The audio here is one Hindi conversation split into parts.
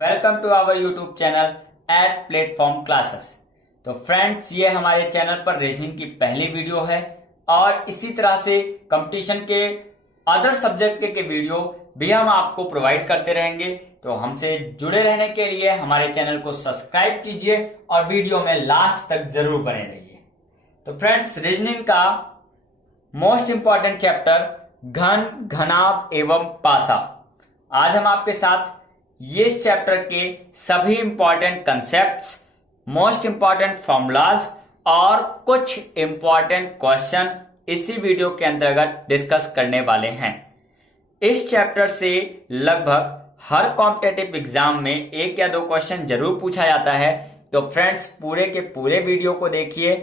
Welcome to our YouTube channel at Platform Classes. तो फ्रेंड्स, ये हमारे चैनल पर रीजनिंग की पहली वीडियो है और इसी तरह से कंपटीशन के अदर सब्जेक्ट के वीडियो भी हम आपको प्रोवाइड करते रहेंगे। तो हमसे जुड़े रहने के लिए हमारे चैनल को सब्सक्राइब कीजिए और वीडियो में लास्ट तक जरूर बने रहिए। तो फ्रेंड्स, रीजनिंग का मोस्ट इंपॉर्टेंट चैप्टर घन, घनाभ एवं पासा। आज हम आपके साथ ये इस चैप्टर के सभी important concepts, most important formulas और कुछ इंपॉर्टेंट क्वेश्चन इसी वीडियो के अंतर्गत डिस्कस करने वाले हैं। इस चैप्टर से लगभग हर कॉम्पिटेटिव एग्जाम में एक या दो क्वेश्चन जरूर पूछा जाता है। तो फ्रेंड्स, पूरे के पूरे वीडियो को देखिए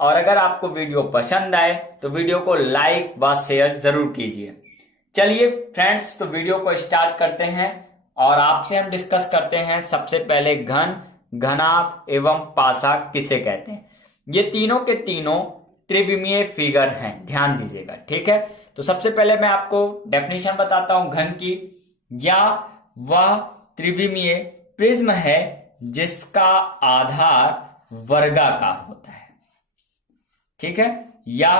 और अगर आपको वीडियो पसंद आए तो वीडियो को लाइक व शेयर जरूर कीजिए। चलिए फ्रेंड्स, तो वीडियो को स्टार्ट करते हैं और आपसे हम डिस्कस करते हैं सबसे पहले घन, घनाभ एवं पासा किसे कहते हैं। ये तीनों के तीनों त्रिविमीय फिगर हैं, ध्यान दीजिएगा, ठीक है। तो सबसे पहले मैं आपको डेफिनेशन बताता हूं घन की। या वह त्रिविमीय प्रिज्म है जिसका आधार वर्गाकार होता है, ठीक है। या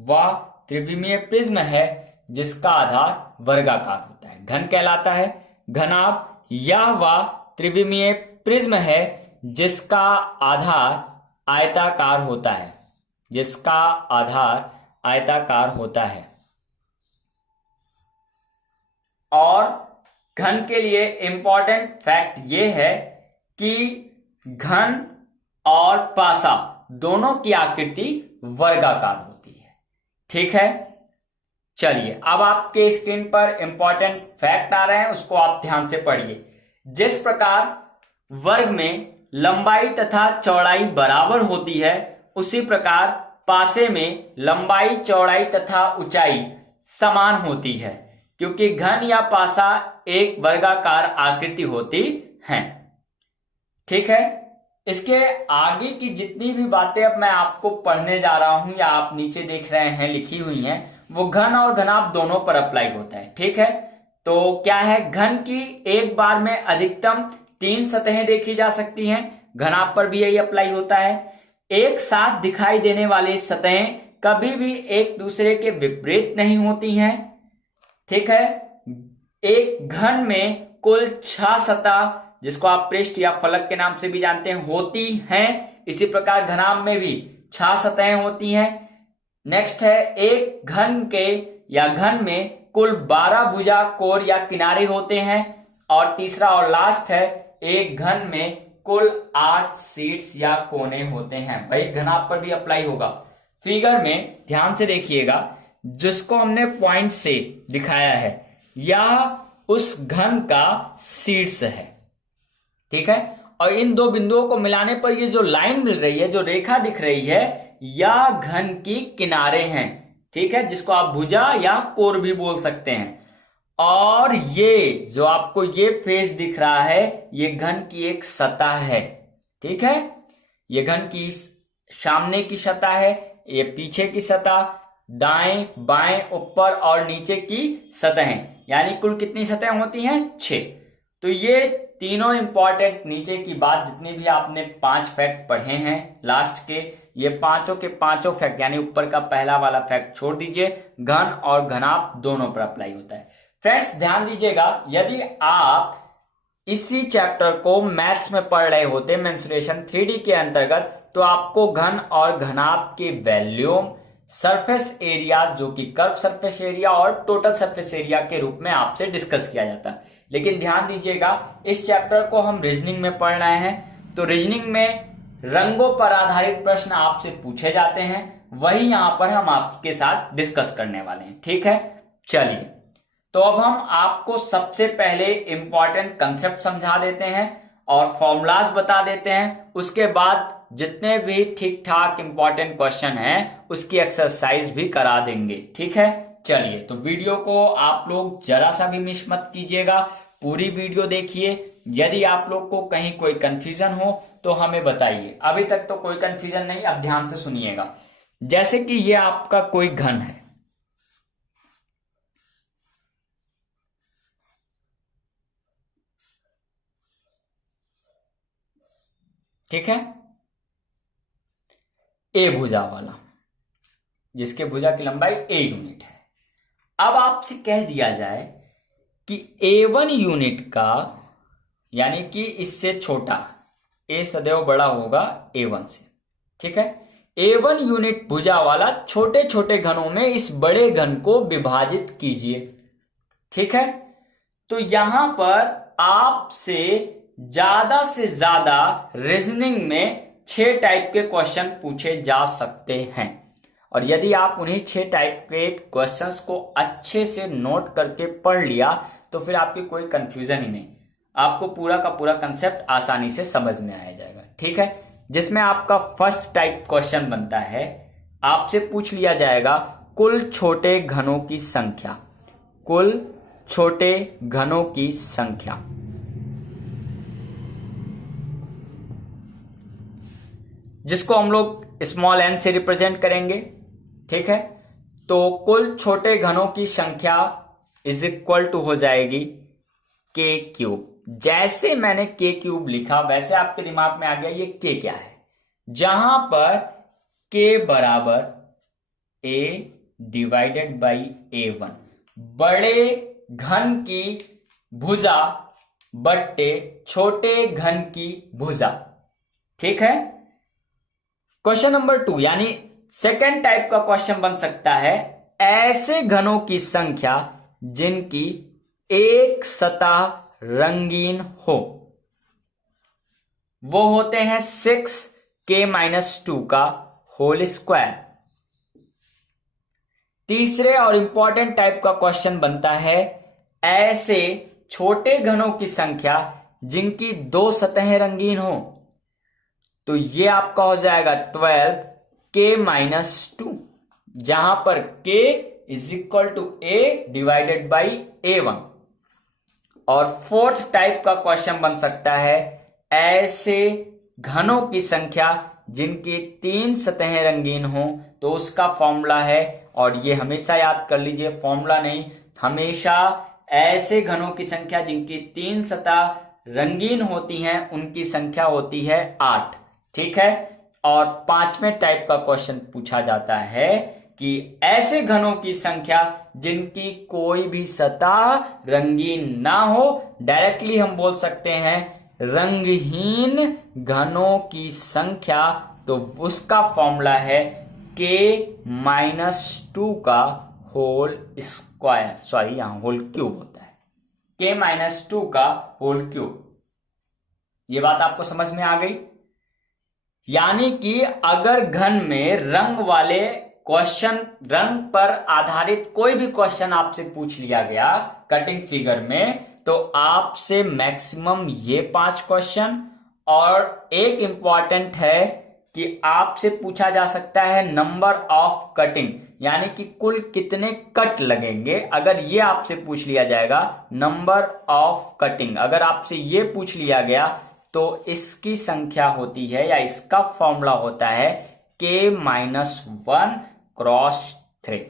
वह त्रिविमीय प्रिज्म है जिसका आधार वर्गाकार होता है, घन कहलाता है। घनाभ या वह त्रिविमीय प्रिज्म है जिसका आधार आयताकार होता है, जिसका आधार आयताकार होता है। और घन के लिए इंपॉर्टेंट फैक्ट ये है कि घन और पासा दोनों की आकृति वर्गाकार होती है, ठीक है। चलिए, अब आपके स्क्रीन पर इंपॉर्टेंट फैक्ट आ रहे हैं, उसको आप ध्यान से पढ़िए। जिस प्रकार वर्ग में लंबाई तथा चौड़ाई बराबर होती है, उसी प्रकार पासे में लंबाई, चौड़ाई तथा ऊंचाई समान होती है, क्योंकि घन या पासा एक वर्गाकार आकृति होती है, ठीक है। इसके आगे की जितनी भी बातें अब मैं आपको पढ़ने जा रहा हूं या आप नीचे देख रहे हैं लिखी हुई हैं, वो घन और घनाभ दोनों पर अप्लाई होता है, ठीक है। तो क्या है, घन की एक बार में अधिकतम 3 सतहें देखी जा सकती हैं, घनाभ पर भी यही अप्लाई होता है। एक साथ दिखाई देने वाली सतहें कभी भी एक दूसरे के विपरीत नहीं होती हैं, ठीक है। एक घन में कुल 6 सतह, जिसको आप पृष्ठ या फलक के नाम से भी जानते हैं, होती हैं। इसी प्रकार घनाभ में भी 6 सतहें होती हैं। नेक्स्ट है, एक घन के या घन में कुल 12 भुजा, कोर या किनारे होते हैं। और तीसरा और लास्ट है, एक घन में कुल 8 शीट्स या कोने होते हैं। वही घनाभ पर भी अप्लाई होगा। फिगर में ध्यान से देखिएगा, जिसको हमने पॉइंट से दिखाया है, यह उस घन का शीर्ष है, ठीक है। और इन दो बिंदुओं को मिलाने पर ये जो लाइन मिल रही है, जो रेखा दिख रही है, या घन की किनारे हैं, ठीक है, जिसको आप भुजा या कोर भी बोल सकते हैं। और ये जो आपको ये फेस दिख रहा है, ये घन की एक सतह है, ठीक है। ये घन की सामने की सतह है, ये पीछे की सतह, दाएं बाएं ऊपर और नीचे की सतहें, यानी कुल कितनी सतहें होती हैं? 6। तो ये तीनों इंपॉर्टेंट नीचे की बात, जितनी भी आपने 5 फैक्ट पढ़े हैं लास्ट के, ये पांचों के पांचों फैक्ट, यानी ऊपर का पहला वाला फैक्ट छोड़ दीजिए, घन और घनाभ दोनों पर अप्लाई होता है। फ्रेंड्स, ध्यान दीजिएगा, यदि आप इसी चैप्टर को मैथ्स में पढ़ रहे होते मेंसुरेशन 3D के अंतर्गत, तो आपको घन और घनाभ के वैल्यूम, सरफेस एरिया, जो कि कर्व सरफेस एरिया और टोटल सरफेस एरिया के रूप में आपसे डिस्कस किया जाता है। लेकिन ध्यान दीजिएगा, इस चैप्टर को हम रीजनिंग में पढ़ रहे हैं, तो रीजनिंग में रंगों पर आधारित प्रश्न आपसे पूछे जाते हैं, वही यहां पर हम आपके साथ डिस्कस करने वाले हैं, ठीक है। चलिए, तो अब हम आपको सबसे पहले इंपॉर्टेंट कंसेप्ट समझा देते हैं और फॉर्मूलाज बता देते हैं। उसके बाद जितने भी ठीक ठाक इंपॉर्टेंट क्वेश्चन हैं, उसकी एक्सरसाइज भी करा देंगे, ठीक है। चलिए, तो वीडियो को आप लोग जरा सा भी मिस मत कीजिएगा, पूरी वीडियो देखिए। यदि आप लोग को कहीं कोई कंफ्यूजन हो तो हमें बताइए। अभी तक तो कोई कंफ्यूजन नहीं, अब ध्यान से सुनिएगा। जैसे कि ये आपका कोई घन है, ठीक है, ए भुजा वाला, जिसके भुजा की लंबाई ए यूनिट है। अब आपसे कह दिया जाए कि A1 यूनिट का, यानी कि इससे छोटा, ए सदैव बड़ा होगा A1 से, ठीक है, A1 यूनिट भुजा वाला छोटे छोटे घनों में इस बड़े घन को विभाजित कीजिए। ठीक है, तो यहां पर आपसे ज्यादा रीजनिंग में 6 टाइप के क्वेश्चन पूछे जा सकते हैं, और यदि आप उन्हीं 6 टाइप के क्वेश्चंस को अच्छे से नोट करके पढ़ लिया तो फिर आपकी कोई कंफ्यूजन ही नहीं, आपको पूरा का पूरा कंसेप्ट आसानी से समझ में आ जाएगा। ठीक है, जिसमें आपका फर्स्ट टाइप क्वेश्चन बनता है, आपसे पूछ लिया जाएगा कुल छोटे घनों की संख्या, कुल छोटे घनों की संख्या। जिसको हम लोग स्मॉल n से रिप्रेजेंट करेंगे। ठीक है, तो कुल छोटे घनों की संख्या इज इक्वल टू हो जाएगी के क्यूब। जैसे मैंने के क्यूब लिखा वैसे आपके दिमाग में आ गया ये के क्या है, जहां पर के बराबर a डिवाइडेड बाई A1, बड़े घन की भुजा बट्टे छोटे घन की भुजा। ठीक है, क्वेश्चन नंबर 2 यानी सेकेंड टाइप का क्वेश्चन बन सकता है ऐसे घनों की संख्या जिनकी एक सतह रंगीन हो, वो होते हैं 6k-2 का होल स्क्वायर। तीसरे और इंपॉर्टेंट टाइप का क्वेश्चन बनता है ऐसे छोटे घनों की संख्या जिनकी 2 सतहें रंगीन हो, तो ये आपका हो जाएगा 12k-2, जहां पर k is equal to a divided by A1। और फोर्थ टाइप का क्वेश्चन बन सकता है ऐसे घनों की संख्या जिनकी 3 सतहें रंगीन हो, तो उसका फॉर्मूला है, और ये हमेशा याद कर लीजिए, फॉर्मूला नहीं, हमेशा ऐसे घनों की संख्या जिनकी 3 सतह रंगीन होती हैं उनकी संख्या होती है 8। ठीक है, और 5वें टाइप का क्वेश्चन पूछा जाता है कि ऐसे घनों की संख्या जिनकी कोई भी सतह रंगीन ना हो, डायरेक्टली हम बोल सकते हैं रंगहीन घनों की संख्या, तो उसका फॉर्मूला है k-2 का होल स्क्वायर, सॉरी यहां होल क्यूब होता है, k-2 का होल क्यूब। ये बात आपको समझ में आ गई? यानी कि अगर घन में रंग वाले क्वेश्चन, रंग पर आधारित कोई भी क्वेश्चन आपसे पूछ लिया गया कटिंग फिगर में, तो आपसे मैक्सिमम ये 5 क्वेश्चन, और एक इंपॉर्टेंट है कि आपसे पूछा जा सकता है नंबर ऑफ कटिंग, यानी कि कुल कितने कट लगेंगे। अगर ये आपसे पूछ लिया जाएगा नंबर ऑफ कटिंग, अगर आपसे ये पूछ लिया गया तो इसकी संख्या होती है, या इसका फॉर्मूला होता है k-1/3।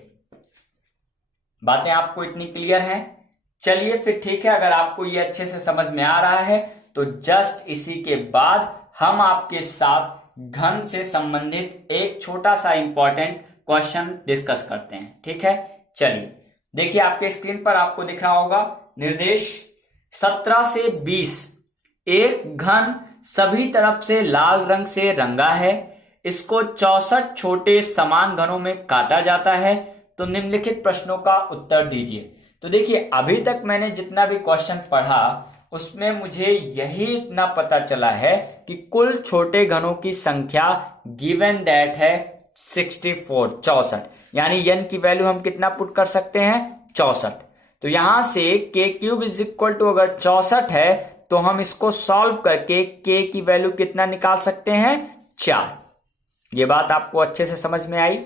बातें आपको इतनी क्लियर हैं? चलिए फिर ठीक है, अगर आपको ये अच्छे से समझ में आ रहा है तो जस्ट इसी के बाद हम आपके साथ घन से संबंधित एक छोटा सा इंपॉर्टेंट क्वेश्चन डिस्कस करते हैं। ठीक है, चलिए देखिए, आपके स्क्रीन पर आपको दिख रहा होगा निर्देश 17 से 20। एक घन सभी तरफ से लाल रंग से रंगा है, इसको 64 छोटे समान घनों में काटा जाता है, तो निम्नलिखित प्रश्नों का उत्तर दीजिए। तो देखिए, अभी तक मैंने जितना भी क्वेश्चन पढ़ा उसमें मुझे यही इतना पता चला है कि कुल छोटे घनों की संख्या गिवन दैट है 64, यानी n की वैल्यू हम कितना पुट कर सकते हैं 64। तो यहां से k³ इज इक्वल टू अगर 64 है तो हम इसको सॉल्व करके k की वैल्यू कितना निकाल सकते हैं 4। ये बात आपको अच्छे से समझ में आई?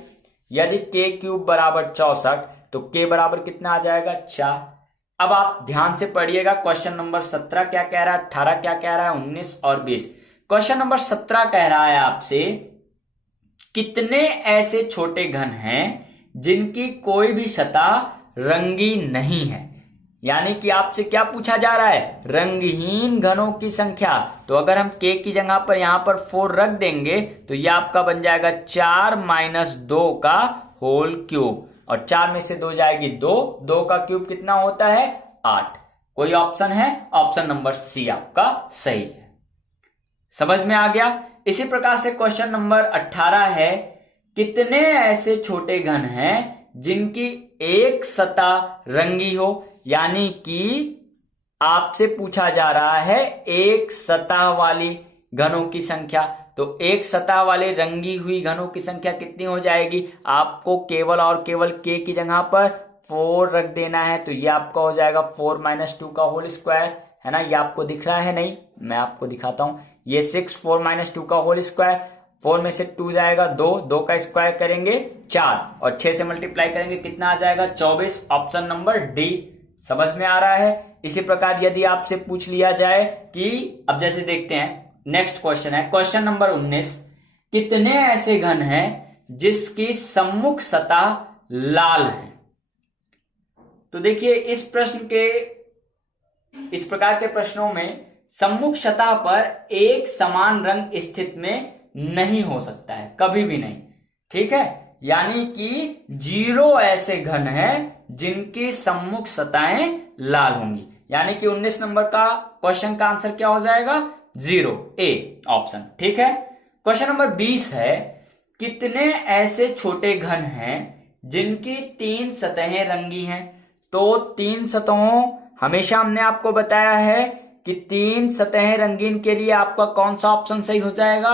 यदि k³ बराबर 64 तो k बराबर कितना आ जाएगा 4। अब आप ध्यान से पढ़िएगा, क्वेश्चन नंबर 17 क्या कह रहा है, 18 क्या कह रहा है, 19 और 20। क्वेश्चन नंबर 17 कह रहा है आपसे कितने ऐसे छोटे घन हैं जिनकी कोई भी सतह रंगीन नहीं है, यानी कि आपसे क्या पूछा जा रहा है, रंगहीन घनों की संख्या। तो अगर हम k की जगह पर यहां पर 4 रख देंगे तो यह आपका बन जाएगा 4 - 2 का होल क्यूब, और 4 में से 2 जाएगी 2, 2 का क्यूब कितना होता है 8। कोई ऑप्शन है, ऑप्शन नंबर सी आपका सही है। समझ में आ गया। इसी प्रकार से क्वेश्चन नंबर 18 है, कितने ऐसे छोटे घन हैं जिनकी एक सतह रंगी हो। यानी कि आपसे पूछा जा रहा है एक सतह वाली घनों की संख्या। तो एक सतह वाले रंगी हुई घनों की संख्या कितनी हो जाएगी, आपको केवल और केवल k की जगह पर 4 रख देना है। तो ये आपका हो जाएगा 4 - 2 का होल स्क्वायर, है ना। ये आपको दिख रहा है, नहीं मैं आपको दिखाता हूं। ये 6 4 - 2 का होल स्क्वायर, 4 में से 2 जाएगा 2, 2 का स्क्वायर करेंगे 4, और 6 से मल्टीप्लाई करेंगे कितना आ जाएगा 24। Option number D. समझ में आ रहा है। इसी प्रकार यदि आपसे पूछ लिया जाए कि, अब जैसे देखते हैं नेक्स्ट क्वेश्चन है क्वेश्चन नंबर 19, कितने ऐसे घन हैं जिसकी सम्मुख सतह लाल है। तो देखिए इस प्रकार के प्रश्नों में सम्मुख सतह पर एक समान रंग स्थित में नहीं हो सकता है, कभी भी नहीं। ठीक है, यानी कि 0 ऐसे घन हैं जिनकी सम्मुख सतहें लाल होंगी। यानी कि 19 नंबर का क्वेश्चन का आंसर क्या हो जाएगा 0, ए ऑप्शन। ठीक है। क्वेश्चन नंबर 20 है, कितने ऐसे छोटे घन हैं जिनकी 3 सतहें रंगी हैं। तो 3 सतहों, हमेशा हमने आपको बताया है कि 3 सतहें रंगीन के लिए आपका कौन सा ऑप्शन सही हो जाएगा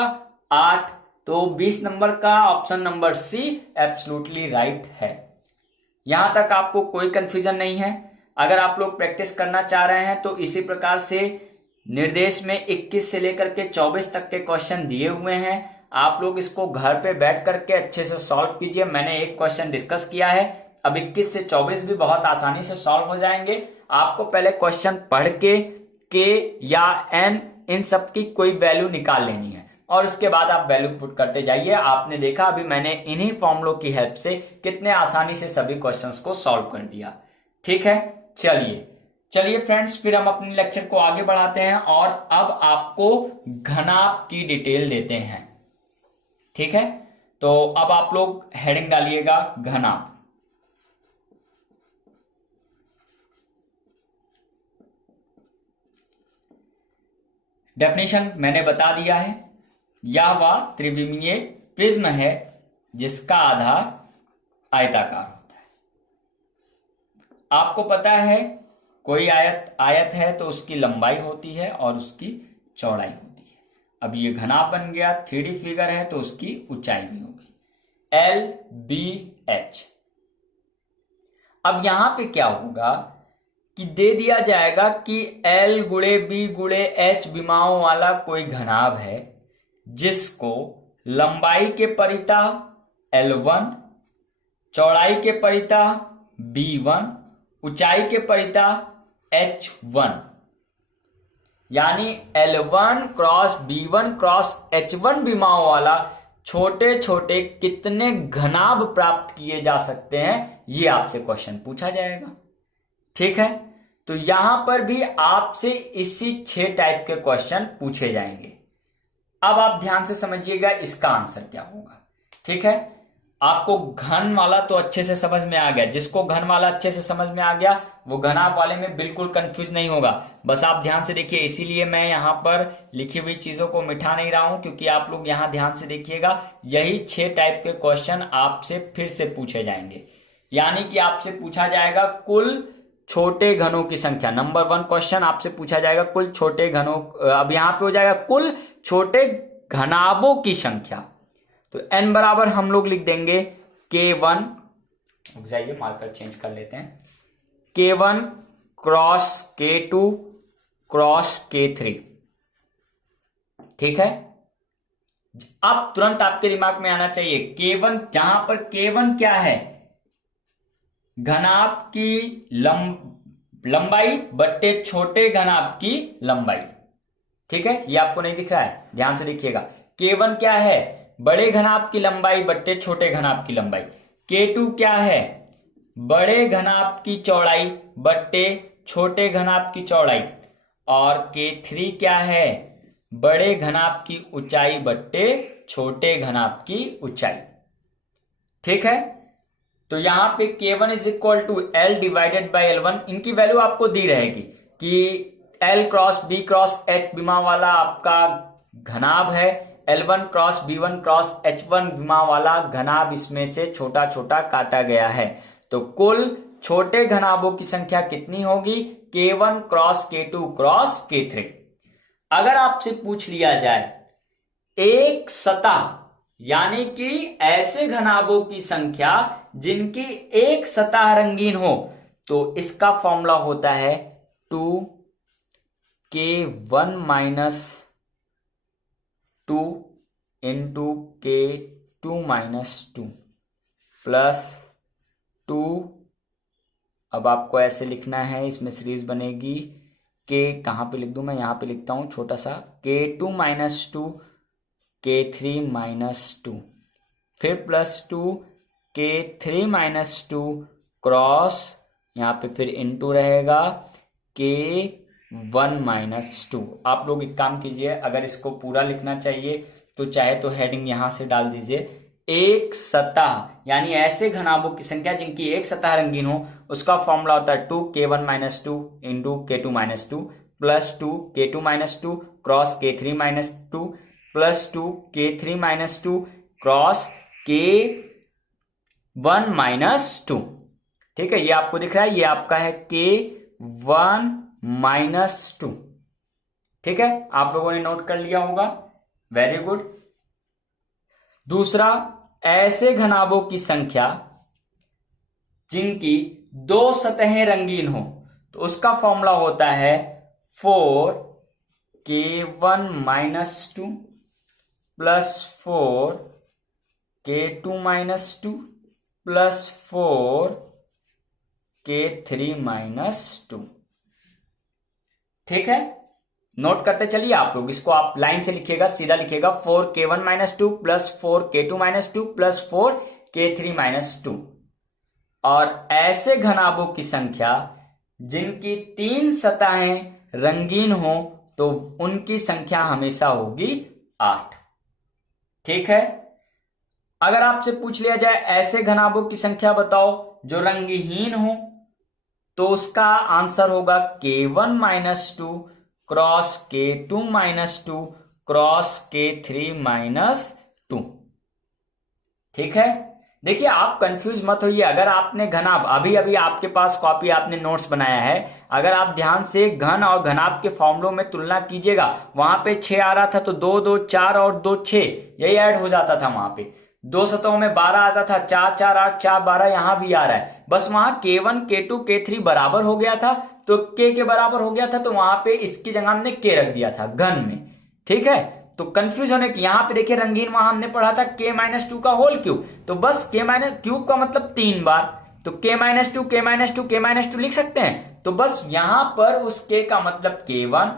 8। तो 20 नंबर का option number C absolutely right है। यहां तक आपको कोई कंफ्यूजन नहीं है। अगर आप लोग प्रैक्टिस करना चाह रहे हैं तो इसी प्रकार से निर्देश में 21 से लेकर के 24 तक के क्वेश्चन दिए हुए हैं। आप लोग इसको घर पे बैठ करके अच्छे से सॉल्व कीजिए। मैंने एक क्वेश्चन डिस्कस किया है, अब 21 से 24 भी बहुत आसानी से सॉल्व हो जाएंगे। आपको पहले क्वेश्चन पढ़ के या एन इन सब की कोई वैल्यू निकाल लेनी है, और उसके बाद आप वैल्यू पुट करते जाइए। आपने देखा अभी मैंने इन्हीं फॉर्मुलों की हेल्प से कितने आसानी से सभी क्वेश्चंस को सॉल्व कर दिया। ठीक है, चलिए फ्रेंड्स, फिर हम अपने लेक्चर को आगे बढ़ाते हैं और अब आपको घनाभ की डिटेल देते हैं। ठीक है, तो अब आप लोग हेडिंग डालिएगा घनाभ। डेफिनेशन मैंने बता दिया है। यह वह त्रिविमीय प्रिज्म है जिसका आधार आयताकार होता है। आपको पता है कोई आयत है तो उसकी लंबाई होती है और उसकी चौड़ाई होती है। अब ये घनाभ बन गया, 3D फिगर है तो उसकी ऊंचाई भी होगी LBH। अब यहां पे क्या होगा कि दे दिया जाएगा कि L × B × H विमाओं वाला कोई घनाभ है जिसको लंबाई के परितः L1, चौड़ाई के परितः B1, ऊंचाई के परितः H1, यानी L1 cross B1 cross H1 विमाओं वाला छोटे छोटे कितने घनाभ प्राप्त किए जा सकते हैं, ये आपसे क्वेश्चन पूछा जाएगा। ठीक है, तो यहां पर भी आपसे इसी 6 टाइप के क्वेश्चन पूछे जाएंगे। अब आप ध्यान से समझिएगा इसका आंसर क्या होगा। ठीक है, आपको घन वाला तो अच्छे से समझ में आ गया। जिसको घन वाला अच्छे से समझ में आ गया वो घनाभ वाले में बिल्कुल कंफ्यूज नहीं होगा। बस आप ध्यान से देखिए, इसीलिए मैं यहां पर लिखी हुई चीजों को मिटा नहीं रहा हूं, क्योंकि आप लोग यहां ध्यान से देखिएगा। यही 6 टाइप के क्वेश्चन आपसे फिर से पूछे जाएंगे। यानी कि आपसे पूछा जाएगा कुल छोटे घनों की संख्या। नंबर 1 क्वेश्चन आपसे पूछा जाएगा कुल छोटे घनों, अब यहां पे हो जाएगा कुल छोटे घनाभों की संख्या। तो n बराबर हम लोग लिख देंगे K1, जाइए मार्कर चेंज कर लेते हैं, K1 cross K2 cross K3। ठीक है, अब तुरंत आपके दिमाग में आना चाहिए K1, जहां पर K1 क्या है, घनाभ की लंबाई बट्टे छोटे घनाभ की लंबाई। ठीक है, ये आपको नहीं दिख रहा है, ध्यान से देखिएगा। K1 क्या है, बड़े घनाभ की लंबाई बट्टे छोटे घनाभ की लंबाई। K2 क्या है, बड़े घनाभ की चौड़ाई बट्टे छोटे घनाभ की चौड़ाई, और K3 क्या है, बड़े घनाभ की ऊंचाई बट्टे छोटे घनाभ की ऊंचाई। ठीक है, तो यहां पे K1 is equal to L divided by L1, इनकी वैल्यू आपको दी रहेगी कि L cross B cross H विमा वाला आपका घनाभ है, L1 cross B1 cross H1 विमा वाला घनाभ इसमें से छोटा छोटा काटा गया है। तो कुल छोटे घनाभों की संख्या कितनी होगी, K1 cross K2 cross K3। अगर आपसे पूछ लिया जाए एक सतह, यानी कि ऐसे घनाभों की संख्या जिनकी एक सतह रंगीन हो, तो इसका फॉर्मूला होता है 2K1 minus 2 into K2 minus 2 plus 2, अब आपको ऐसे लिखना है, इसमें सीरीज बनेगी, K कहां पे लिख दूं मैं, यहां पे लिखता हूं छोटा सा, K2 माइनस 2 K3 माइनस 2, फिर प्लस 2 K3 माइनस 2 क्रॉस, यहाँ पे फिर इनटू रहेगा K1 माइनस 2। आप लोग एक काम कीजिए, अगर इसको पूरा लिखना चाहिए तो चाहे तो हेडिंग यहां से डाल दीजिए, एक सतह यानी ऐसे घनाभों की संख्या जिनकी एक सतह रंगीन हो, उसका फॉर्मूला होता है 2K1 minus 2 into K2 minus 2 plus 2 K2 minus 2 cross K3 minus 2 plus 2 K3 minus 2 cross K1 minus 2। ठीक है, ये आपको दिख रहा है, ये आपका है K1 माइनस 2। ठीक है, आप लोगों ने नोट कर लिया होगा, वेरी गुड। दूसरा, ऐसे घनाभों की संख्या जिनकी दो सतहें रंगीन हो, तो उसका फॉर्मूला होता है 4K1 minus 2 plus 4K2 minus 2 plus 4K3 minus 2। ठीक है, नोट करते चलिए आप लोग, इसको आप लाइन से लिखिएगा, सीधा लिखिएगा, 4K1 minus 2 plus 4K2 minus 2 plus 4K3 minus 2। और ऐसे घनाभों की संख्या जिनकी तीन सतहें रंगीन हो, तो उनकी संख्या हमेशा होगी 8। ठीक है, अगर आपसे पूछ लिया जाए ऐसे घनाभों की संख्या बताओ जो रंगहीन हो, तो उसका आंसर होगा K1 minus 2 cross K2 minus 2 cross K3 minus 2। ठीक है, देखिए आप कंफ्यूज मत होइए, अगर आपने घनाभ, अभी अभी आपके पास कॉपी आपने नोट्स बनाया है, अगर आप ध्यान से घन और घनाभ के फॉर्मूलों में तुलना कीजिएगा, वहां पे 6 आ रहा था तो 2 2 4 और 2 6 यही ऐड हो जाता था, वहां पे दो सतहों में 12 आता था, 4 4 8 4 12 यहां भी आ रहा है, बस वहां K1 K2 K3 बराबर हो गया था, तो K के बराबर हो गया था, तो वहां पे इसकी जगह हमने K रख दिया था घन में। ठीक है, तो कंफ्यूज होने की, यहां पे देखिए रंगीन, वहां हमने पढ़ा था K माइनस 2 का होल क्यूब, तो बस K माइनस क्यूब का मतलब 3 बार, तो K minus 2 K minus 2 K minus 2 लिख सकते हैं। तो बस यहां पर उस K का मतलब K1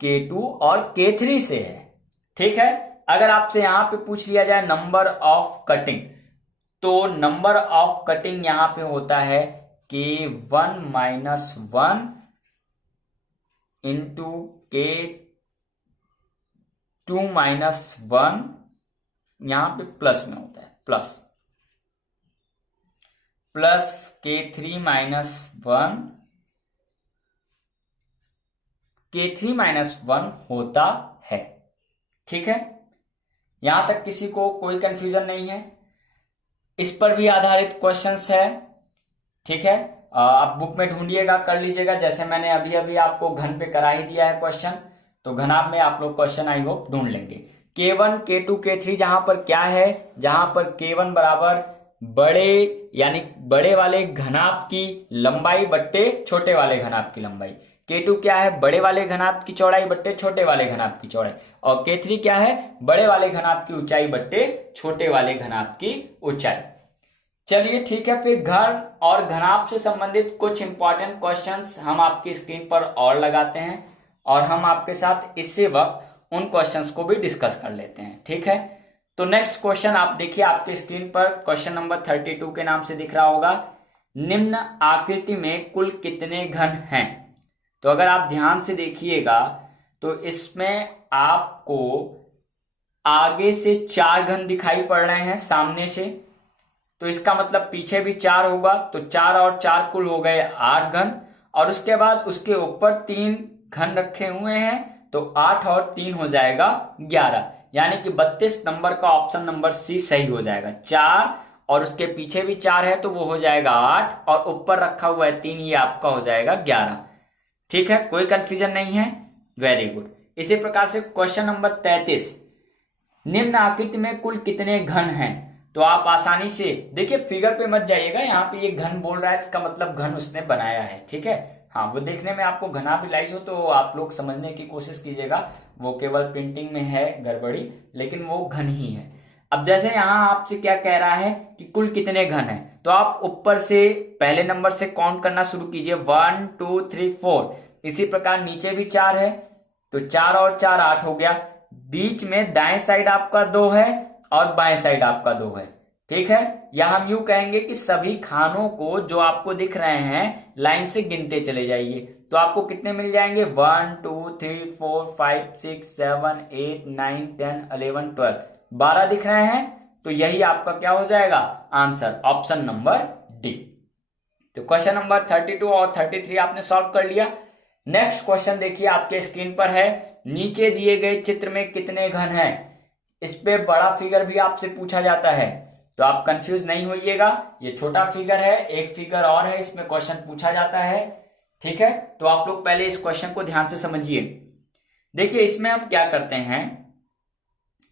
K2 और K3 से है। ठीक है, अगर आपसे यहां पे पूछ लिया जाए नंबर ऑफ कटिंग, तो नंबर ऑफ कटिंग यहां पे होता है K1 minus 1 into K2 minus 1, यहां पे प्लस में होता है, plus K3 minus 1, K3 minus 1 होता है। ठीक है, यहां तक किसी को कोई कंफ्यूजन नहीं है, इस पर भी आधारित क्वेश्चंस है। ठीक है, आप बुक में ढूंढिएगा, कर लीजिएगा, जैसे मैंने अभी अभी आपको घन पे करा ही दिया है क्वेश्चन, तो घनाभ में आप लोग क्वेश्चन आई होप ढूंढ लेंगे। K1 K2 K3 जहां पर क्या है, जहां पर K1 बराबर बड़े यानी बड़े वाले घनाभ की लंबाई बट्टे छोटे वाले घनाभ की लंबाई, K2 क्या है, बड़े वाले घनाभ की चौड़ाई बट्टे छोटे वाले घनाभ की चौड़ाई, और K3 क्या है, बड़े वाले घनाभ की ऊंचाई बट्टे छोटे वाले घनाभ की ऊंचाई। चलिए ठीक है, फिर घन और घनाभ से संबंधित कुछ इंपॉर्टेंट क्वेश्चंस हम आपकी स्क्रीन पर और लगाते हैं, और हम आपके साथ इसी वक्त उन क्वेश्चंस को भी डिस्कस कर लेते हैं। ठीक है, तो नेक्स्ट क्वेश्चन आप देखिए आपके स्क्रीन पर, क्वेश्चन नंबर 32 के नाम से दिख रहा होगा, निम्न आकृति में कुल कितने घन हैं। तो अगर आप ध्यान से देखिएगा तो इसमें आपको आगे से 4 घन दिखाई पड़ रहे हैं सामने से, तो इसका मतलब पीछे भी 4 होगा, तो 4 और 4 कुल हो गए 8 घन। और उसके बाद उसके ऊपर 3 घन रखे हुए हैं, तो 8 और 3 हो जाएगा 11, यानी कि 32 नंबर का ऑप्शन नंबर सी सही हो जाएगा। 4 और उसके पीछे भी 4 है तो वो हो जाएगा 8, और ऊपर रखा हुआ है 3, ये आपका हो जाएगा 11। ठीक है, कोई कंफ्यूजन नहीं है, वेरी गुड। इसी प्रकार से क्वेश्चन नंबर 33, निम्न आकृति में कुल कितने घन हैं? तो आप आसानी से देखिए, फिगर पे मत जाइएगा, यहाँ पे ये घन बोल रहा है, इसका मतलब घन उसने बनाया है। ठीक है, हाँ, वो देखने में आपको घना भी लाइज हो तो आप लोग समझने की कोशिश कीजिएगा, वो केवल प्रिंटिंग में है गड़बड़ी, लेकिन वो घन ही है। अब जैसे यहाँ आपसे क्या कह रहा है कि कुल कितने घन है, तो आप ऊपर से पहले नंबर से काउंट करना शुरू कीजिए, 1 2 3 4। इसी प्रकार नीचे भी 4 है, तो 4 और 4 8 हो गया। बीच में दाएं साइड आपका 2 है और बाएं साइड आपका 2 है। ठीक है, या हम यूं कहेंगे कि सभी खानों को जो आपको दिख रहे हैं लाइन से गिनते चले जाइए, तो आपको कितने मिल जाएंगे? 1 2 3 4 5 6 7 8 9 10 11 12, 12 दिख रहे हैं, तो यही आपका क्या हो जाएगा? Answer, option number D. तो क्वेश्चन नंबर 32 और 33 आपने सॉल्व कर लिया। नेक्स्ट क्वेश्चन देखिए आपके स्क्रीन पर है, नीचे दिए गए चित्र में कितने घन हैं? इस पे बड़ा फिगर भी आपसे पूछा जाता है, तो आप कंफ्यूज नहीं होइएगा, ये छोटा फिगर है, एक फिगर और है, इसमें क्वेश्चन पूछा जाता है। ठीक है, तो आप लोग पहले इस क्वेश्चन को ध्यान से समझिए। देखिए, इसमें हम क्या करते हैं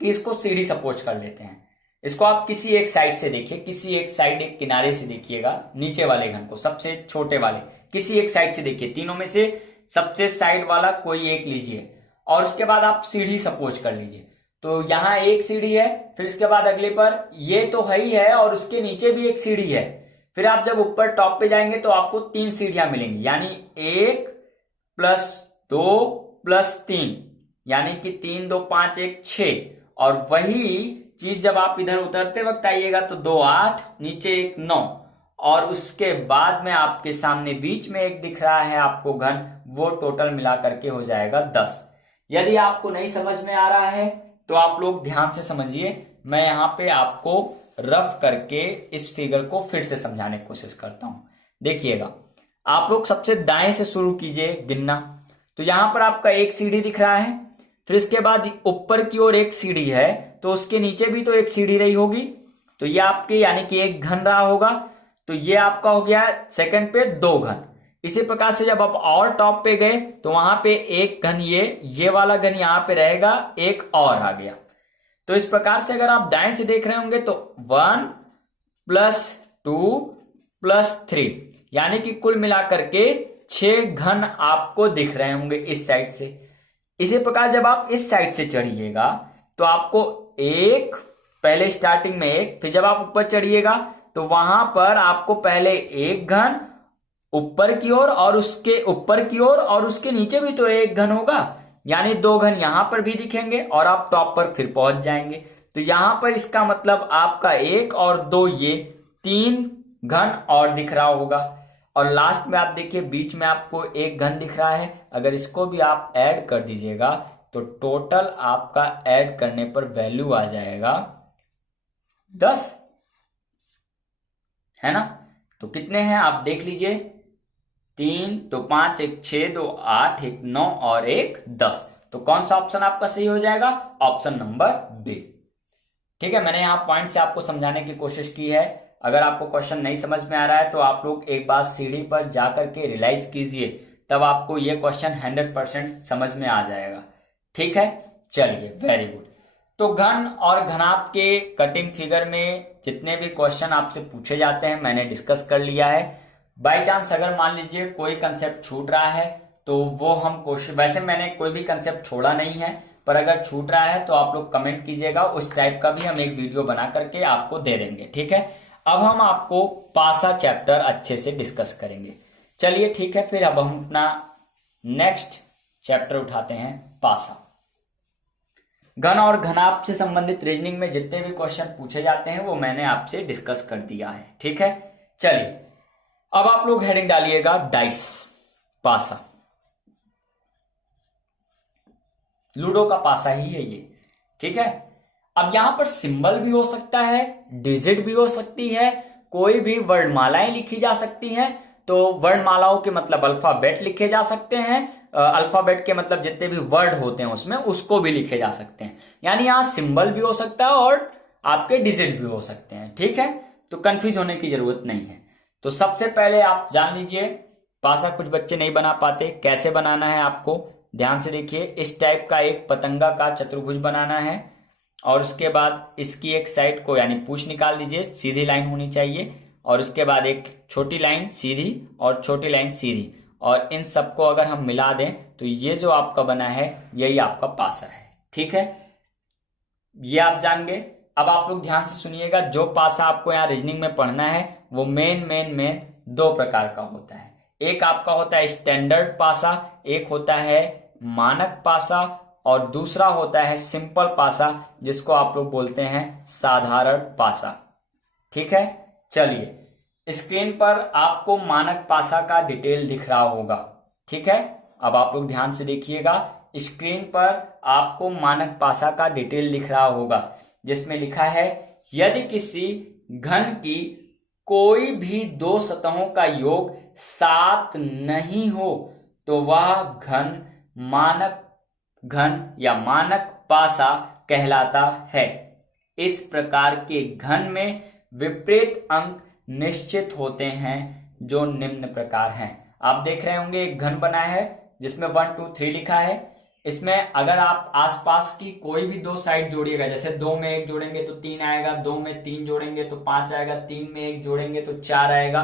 कि इसको सीढ़ी सपोज कर लेते हैं। इसको आप किसी एक साइड से देखिए, किसी एक साइड, एक किनारे से देखिएगा, नीचे वाले घन को, सबसे छोटे वाले किसी एक साइड से देखिए, तीनों में से सबसे साइड वाला कोई एक लीजिए, और उसके बाद आप सीढ़ी सपोज कर लीजिए। तो यहाँ एक सीढ़ी है, फिर इसके बाद अगले पर ये तो है ही है, और उसके नीचे भी एक सीढ़ी है। फिर आप जब ऊपर टॉप पे जाएंगे तो आपको 3 सीढ़ियां मिलेंगी, यानी 1 + 2 + 3, यानी कि 3 2 5 1 6। और वही चीज जब आप इधर उतरते वक्त आइएगा तो 2 8, नीचे 1 9, और उसके बाद में आपके सामने बीच में एक दिख रहा है आपको घन, वो टोटल मिला करके हो जाएगा 10। यदि आपको नहीं समझ में आ रहा है तो आप लोग ध्यान से समझिए, मैं यहाँ पे आपको रफ करके इस फिगर को फिर से समझाने की कोशिश करता हूं। देखिएगा, आप लोग सबसे दाएं से शुरू कीजिए गिनना। तो यहां पर आपका एक सीढ़ी दिख रहा है, फिर इसके बाद ऊपर की ओर एक सीढ़ी है, तो उसके नीचे भी तो एक सीढ़ी रही होगी, तो ये आपके यानी कि एक घन रहा होगा, तो ये आपका हो गया सेकंड पे 2 घन। इसी प्रकार से जब आप और टॉप पे गए तो वहां पे एक घन, ये वाला घन यहां पे रहेगा, एक और आ गया। तो इस प्रकार से अगर आप दाएं से देख रहे होंगे तो 1 + 2 + 3, यानी कि कुल मिलाकर के 6 घन आपको दिख रहे होंगे इस साइड से। इसी प्रकार जब आप इस साइड से चढ़िएगा तो आपको एक, पहले स्टार्टिंग में एक, फिर जब आप ऊपर चढ़िएगा तो वहां पर आपको पहले एक घन ऊपर की ओर, और उसके ऊपर की ओर, और उसके नीचे भी तो एक घन होगा, यानी 2 घन यहां पर भी दिखेंगे, और आप टॉप पर फिर पहुंच जाएंगे। तो यहां पर इसका मतलब आपका 1 और 2, ये 3 घन और दिख रहा होगा। और लास्ट में आप देखिए बीच में आपको एक घन दिख रहा है, अगर इसको भी आप ऐड कर दीजिएगा तो टोटल आपका ऐड करने पर वैल्यू आ जाएगा 10, है ना? तो कितने हैं आप देख लीजिए, 3 2 5 1 6 2 8 1 9 और 1 10। तो कौन सा ऑप्शन आपका सही हो जाएगा? Option number B. ठीक है, मैंने यहाँ पॉइंट से आपको समझाने की कोशिश की है। अगर आपको क्वेश्चन नहीं समझ में आ रहा है तो आप लोग एक बार सीढ़ी पर जाकर के रियलाइज कीजिए, तब आपको ये क्वेश्चन 100% समझ में आ जाएगा। ठीक है, चलिए, वेरी गुड। तो घन और घनाभ के कटिंग फिगर में जितने भी क्वेश्चन आपसे पूछे जाते हैं मैंने डिस्कस कर लिया है। बाई चांस अगर मान लीजिए कोई कंसेप्ट छूट रहा है तो वो हम कोशिश, वैसे मैंने कोई भी कंसेप्ट छोड़ा नहीं है, पर अगर छूट रहा है तो आप लोग कमेंट कीजिएगा, उस टाइप का भी हम एक वीडियो बना करके आपको दे देंगे। ठीक है, अब हम आपको पासा चैप्टर अच्छे से डिस्कस करेंगे। चलिए ठीक है, फिर अब हम अपना नेक्स्ट चैप्टर उठाते हैं, पासा। घन और घनाभ से संबंधित रीजनिंग में जितने भी क्वेश्चन पूछे जाते हैं वो मैंने आपसे डिस्कस कर दिया है। ठीक है, चलिए अब आप लोग हेडिंग डालिएगा डाइस, पासा। लूडो का पासा ही है ये, ठीक है। अब यहां पर सिंबल भी हो सकता है, डिजिट भी हो सकती है, कोई भी वर्णमालाएं लिखी जा सकती हैं। तो वर्णमालाओं के मतलब अल्फाबेट लिखे जा सकते हैं, अल्फाबेट के मतलब जितने भी वर्ड होते हैं उसमें उसको भी लिखे जा सकते हैं। यानी यहां सिंबल भी हो सकता है और आपके डिजिट भी हो सकते हैं, ठीक है। तो कंफ्यूज होने की जरूरत नहीं है। तो सबसे पहले आप जान लीजिए, पासा कुछ बच्चे नहीं बना पाते, कैसे बनाना है आपको ध्यान से देखिए। इस टाइप का एक पतंगाकार चतुर्भुज बनाना है और उसके बाद इसकी एक साइड को यानी पूंछ निकाल दीजिए, सीधी लाइन होनी चाहिए। और उसके बाद एक छोटी लाइन सीधी और छोटी लाइन सीधी, और इन सबको अगर हम मिला दें तो ये जो आपका बना है यही आपका पासा है, ठीक है। ये आप जान गए। अब आप लोग ध्यान से सुनिएगा, जो पासा आपको यहाँ रीजनिंग में पढ़ना है वो मेन दो प्रकार का होता है। एक आपका होता है स्टैंडर्ड पासा, एक होता है मानक पासा, और दूसरा होता है सिंपल पासा जिसको आप लोग बोलते हैं साधारण पासा, ठीक है। चलिए स्क्रीन पर आपको मानक पासा का डिटेल दिख रहा होगा, ठीक है। अब आप लोग ध्यान से देखिएगा, स्क्रीन पर आपको मानक पासा का डिटेल दिख रहा होगा जिसमें लिखा है यदि किसी घन की कोई भी दो सतहों का योग 7 नहीं हो तो वह घन मानक घन या मानक पासा कहलाता है। इस प्रकार के घन में विपरीत अंक निश्चित होते हैं जो निम्न प्रकार हैं। आप देख रहे होंगे एक घन बना है जिसमें 1 2 3 लिखा है। इसमें अगर आप आसपास की कोई भी दो साइड जोड़िएगा, जैसे 2 में 1 जोड़ेंगे तो 3 आएगा, 2 में 3 जोड़ेंगे तो 5 आएगा, 3 में 1 जोड़ेंगे तो 4 आएगा।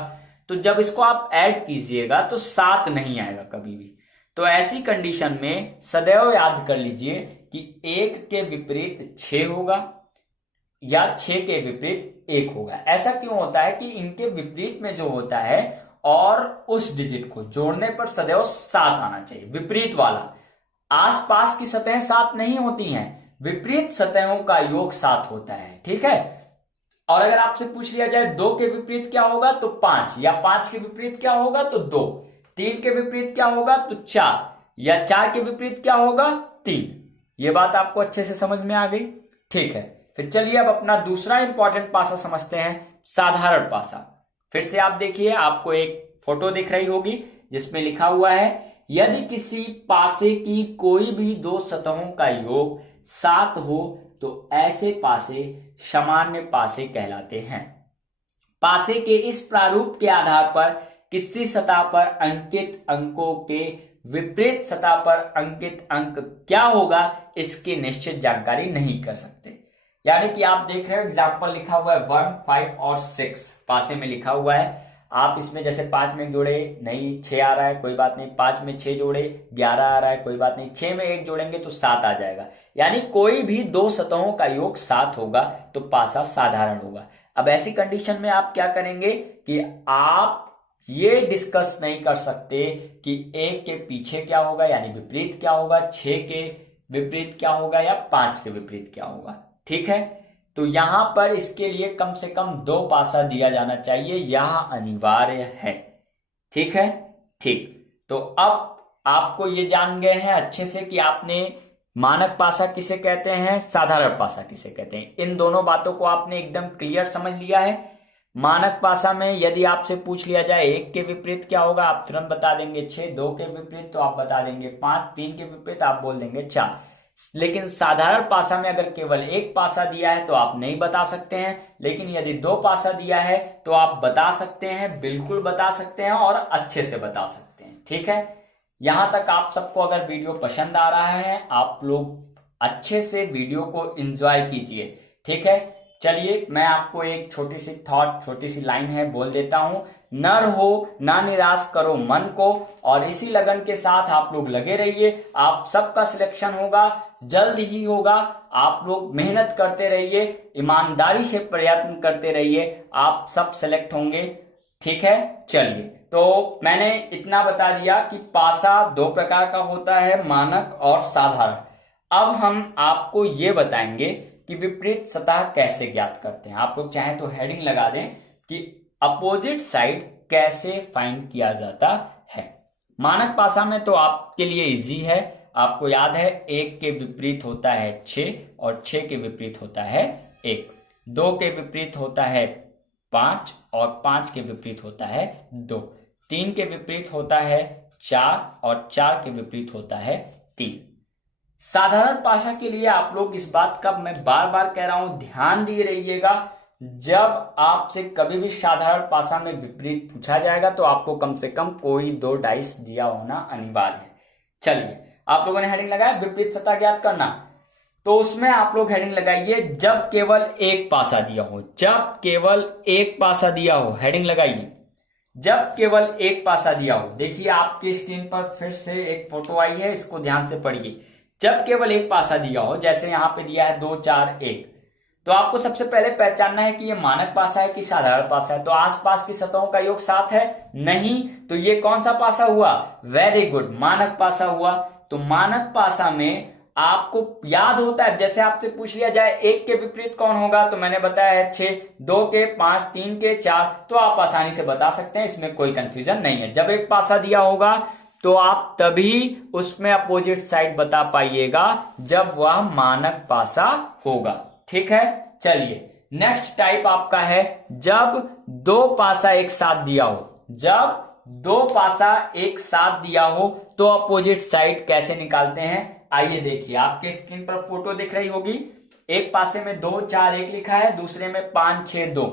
तो जब इसको आप ऐड कीजिएगा तो 7 नहीं आएगा कभी भी। तो ऐसी कंडीशन में सदैव याद कर लीजिए कि 1 के विपरीत 6 होगा या 6 के विपरीत 1 होगा। ऐसा क्यों होता है कि इनके विपरीत में जो होता है और उस डिजिट को जोड़ने पर सदैव 7 आना चाहिए, विपरीत वाला। आसपास की सतहें 7 नहीं होती हैं, विपरीत सतहों का योग 7 होता है, ठीक है। और अगर आपसे पूछ लिया जाए 2 के विपरीत क्या होगा तो 5, या 5 के विपरीत क्या होगा तो 2, 3 के विपरीत क्या होगा तो 4, या 4 के विपरीत क्या होगा 3। ये बात आपको अच्छे से समझ में आ गई, ठीक है। फिर चलिए अब अपना दूसरा इंपॉर्टेंट पासा समझते हैं, साधारण पासा। फिर से आप देखिए, आपको एक फोटो दिख रही होगी जिसमें लिखा हुआ है यदि किसी पासे की कोई भी दो सतहों का योग 7 हो तो ऐसे पासे सामान्य पासे कहलाते हैं। पासे के इस प्रारूप के आधार पर किसी सतह पर अंकित अंकों के विपरीत सतह पर अंकित अंक क्या होगा इसकी निश्चित जानकारी नहीं कर सकते। यानी कि आप देख रहे हो एग्जाम्पल लिखा हुआ है 1 5 और 6 पासे में लिखा हुआ है। आप इसमें जैसे 5 में 1 जोड़े नहीं 6 आ रहा है, कोई बात नहीं। 5 में 6 जोड़े 11 आ रहा है, कोई बात नहीं। 6 में 1 जोड़ेंगे तो 7 आ जाएगा। यानी कोई भी दो सतहों का योग 7 होगा तो पासा साधारण होगा। अब ऐसी कंडीशन में आप क्या करेंगे कि आप ये डिस्कस नहीं कर सकते कि 1 के पीछे क्या होगा यानी विपरीत क्या होगा, 6 के विपरीत क्या होगा या 5 के विपरीत क्या होगा, ठीक है। तो यहां पर इसके लिए कम से कम 2 पासा दिया जाना चाहिए, यह अनिवार्य है, ठीक है। ठीक, तो अब आपको ये जान गए हैं अच्छे से कि आपने मानक पासा किसे कहते हैं, साधारण पासा किसे कहते हैं। इन दोनों बातों को आपने एकदम क्लियर समझ लिया है। मानक पासा में यदि आपसे पूछ लिया जाए 1 के विपरीत क्या होगा आप तुरंत बता देंगे 6, 2 के विपरीत तो आप बता देंगे 5, 3 के विपरीत आप बोल देंगे 4। लेकिन साधारण पासा में अगर केवल 1 पासा दिया है तो आप नहीं बता सकते हैं, लेकिन यदि 2 पासा दिया है तो आप बता सकते हैं, बिल्कुल बता सकते हैं और अच्छे से बता सकते हैं, ठीक है। यहां तक आप सबको अगर वीडियो पसंद आ रहा है, आप लोग अच्छे से वीडियो को एंजॉय कीजिए, ठीक है। चलिए मैं आपको एक छोटी सी थॉट, छोटी सी लाइन है बोल देता हूं। नर हो ना निराश करो मन को, और इसी लगन के साथ आप लोग लगे रहिए। आप सबका सिलेक्शन होगा, जल्द ही होगा। आप लोग मेहनत करते रहिए, ईमानदारी से प्रयत्न करते रहिए, आप सब सिलेक्ट होंगे, ठीक है। चलिए, तो मैंने इतना बता दिया कि पासा 2 प्रकार का होता है, मानक और साधारण। अब हम आपको ये बताएंगे कि विपरीत सतह कैसे ज्ञात करते हैं। आप लोग चाहें तो हेडिंग लगा दें कि अपोजिट साइड कैसे फाइंड किया जाता है। मानक पासा में तो आपके लिए इजी है, आपको याद है 1 के विपरीत होता है 6 और 6 के विपरीत होता है 1। 2 के विपरीत होता है 5 और 5 के विपरीत होता है 2। 3 के विपरीत होता है 4 और 4 के विपरीत होता है 3। साधारण भाषा के लिए आप लोग इस बात का मैं बार बार कह रहा हूं ध्यान दिए रहिएगा, जब आपसे कभी भी साधारण भाषा में विपरीत पूछा जाएगा तो आपको कम से कम कोई 2 डाइस दिया होना अनिवार्य है। चलिए, आप लोगों ने हेडिंग लगाया विपरीत सत्ता ज्ञात करना, तो उसमें आप लोग हेडिंग लगाइए जब केवल एक पासा दिया हो। जब केवल एक पासा दिया हो, हेडिंग लगाइए जब केवल एक पासा दिया हो। देखिए आपकी स्क्रीन पर फिर से एक फोटो आई है, इसको ध्यान से पढ़िए। जब केवल एक पासा दिया हो, जैसे यहां पे दिया है 2 4 1, तो आपको सबसे पहले पहचानना है कि ये मानक पासा है कि साधारण पासा है। तो आसपास की सतहों का योग 7 है, नहीं, तो ये कौन सा पासा हुआ? वेरी गुड, मानक पासा हुआ। तो मानक पासा में आपको याद होता है, जैसे आपसे पूछ लिया जाए 1 के विपरीत कौन होगा, तो मैंने बताया है 6, 2 के 5, 3 के 4, तो आप आसानी से बता सकते हैं, इसमें कोई कंफ्यूजन नहीं है। जब एक पासा दिया होगा तो आप तभी उसमें अपोजिट साइड बता पाइएगा जब वह मानक पासा होगा। ठीक है, चलिए नेक्स्ट टाइप आपका है जब 2 पासा एक साथ दिया हो। जब 2 पासा एक साथ दिया हो तो अपोजिट साइड कैसे निकालते हैं, आइए देखिए। आपके स्क्रीन पर फोटो दिख रही होगी, एक पासे में 2 4 1 लिखा है, दूसरे में 5 6 2।